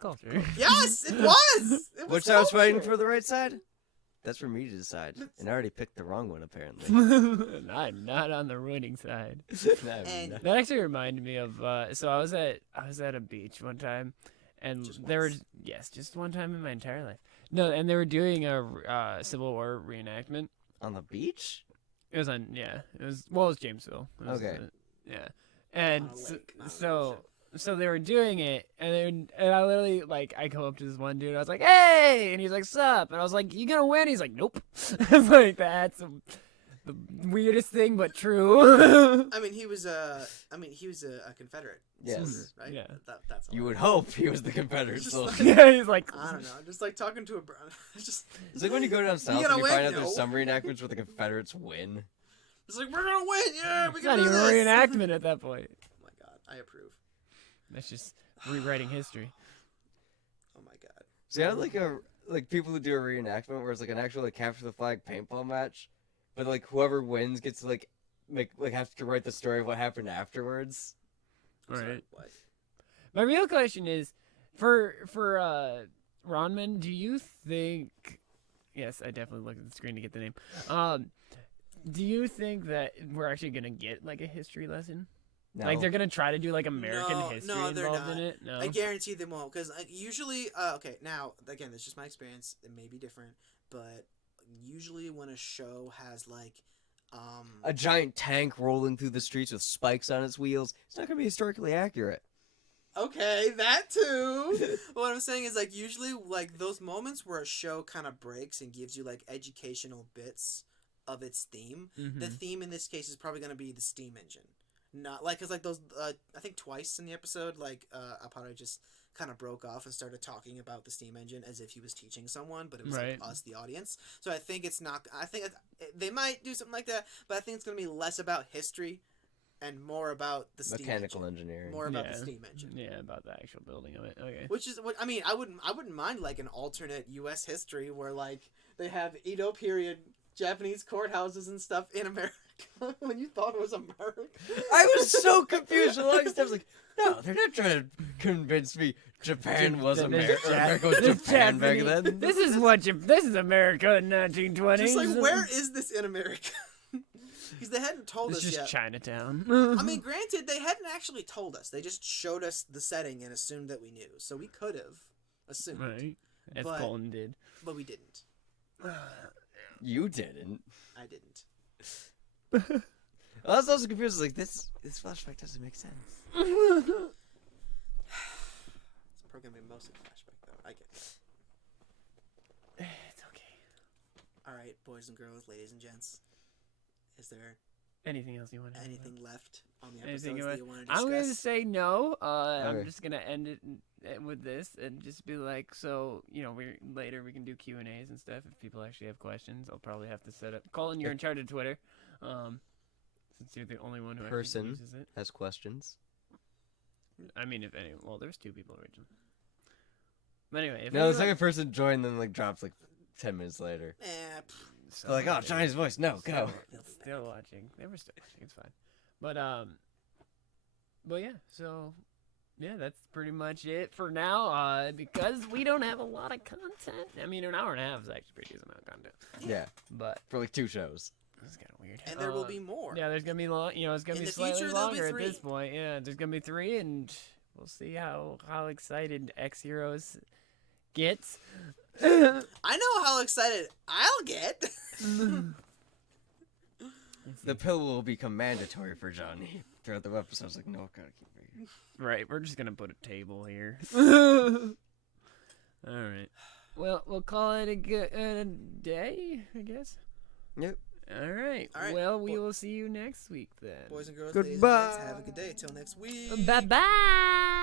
Culture. Yes, it was. It was Which I was fighting culture. for the right side? That's for me to decide. And I already picked the wrong one, apparently. I'm not on the winning side. And- That actually reminded me of. So I was at a beach one time, and Just there once? were just one time in my entire life. No, and they were doing a Civil War reenactment. On the beach? It was Jamesville. It was, Okay. yeah, and Not a lake, not a so so they were doing it, and I literally, like, I go up to this one dude, I was like, hey, and he's like, sup, and I was like, you gonna win? He's like, nope. I was like, that's the weirdest thing, but true. I mean, he was a Confederate. Yes. soldier, right? Yeah. That's all You right. would hope he was the Confederate Just soldier. like- Yeah, he's like, I don't know. Just like talking to a brown. Just It's like when you go down south gonna and you win? find out No. there's some reenactments where the Confederates win. it's like we're gonna win. Yeah, we it's can not do even a this. reenactment at that point. Oh my god, I approve. That's just rewriting history. Oh my god. See, I like people who do a reenactment where it's like an actual like capture the flag paintball match, but like whoever wins gets to like have to write the story of what happened afterwards. Sorry, Right. what? My real question is, for Ronman, do you think? Yes, I definitely looked at the screen to get the name. Do you think that we're actually gonna get like a history lesson? No. Like they're gonna try to do like American No, history no, they're involved in not. it? No. I guarantee they won't, because usually, okay, now again, that's just my experience. It may be different, but usually when a show has like, a giant tank rolling through the streets with spikes on its wheels, it's not gonna be historically accurate. okay, that too. What I'm saying is like usually like those moments where a show kind of breaks and gives you like educational bits of its theme. Mhm. The theme in this case is probably gonna be the steam engine. Not like, cause like those, I think twice in the episode, like Aparo just kind of broke off and started talking about the steam engine as if he was teaching someone, but it was Right. like us, the audience. So I think it's not. I think they might do something like that, but I think it's gonna be less about history and more about the steam Mechanical engine. engineering. More about Yeah. the steam engine. Yeah, about the actual building of it. Okay. Which is what I mean. I wouldn't mind like an alternate U.S. history where like they have Edo period Japanese courthouses and stuff in America when you thought it was America. I was so confused for the longest time. I was like, no, they're not trying to convince me Japan was America. America was Japan back then. This is this is America in 1920s. Just like, where is this in America? Because they hadn't told It's us just yet. Chinatown. I mean, granted, they hadn't actually told us. They just showed us the setting and assumed that we knew. So we could have assumed, right? As But- Colton did. but we didn't. You didn't. I didn't. I was also confused. Like this flashback doesn't make sense. It's programming mostly flashback, though. I get it. It's okay. All right, boys and girls, ladies and gents. Is there Anything else you want to anything left on the Anything episodes you that want- you want to discuss? I'm going to say no. I'm Okay. just going to end it with this and just be like, so, you know, later we can do Q&As and stuff if people actually have questions. I'll probably have to set up. Colin, you're in charge of Twitter. Since you're the only one who Person. actually uses it. Has questions. I mean, if any, well, there's two people originally. But anyway, if No, the anyone- second person joined, then like drops like 10 minutes later. so They're like, oh, Johnny's voice. No, go. Still watching. They were still watching. It's fine. But yeah. So yeah, that's pretty much it for now. Because we don't have a lot of content. I mean, an hour and a half is actually a pretty decent amount of content. Yeah, But for like 2 shows. this is kind of weird. And there will be more. Yeah, there's gonna be long. You know, it's gonna In be the slightly future, there'll be longer at this 3. point. Yeah, there's gonna be 3, and we'll see how excited X Heroes gets. I know how excited I'll get. The pill will become mandatory for Johnny throughout the episode. I was like, no, I gotta keep reading. Right, we're just gonna put a table here. All right. Well, we'll call it a good day, I guess. Yep. All right. All right. Well, we will see you next week then. Boys and girls, ladies and Goodbye. gents, have a good day. Till next week. Bye bye.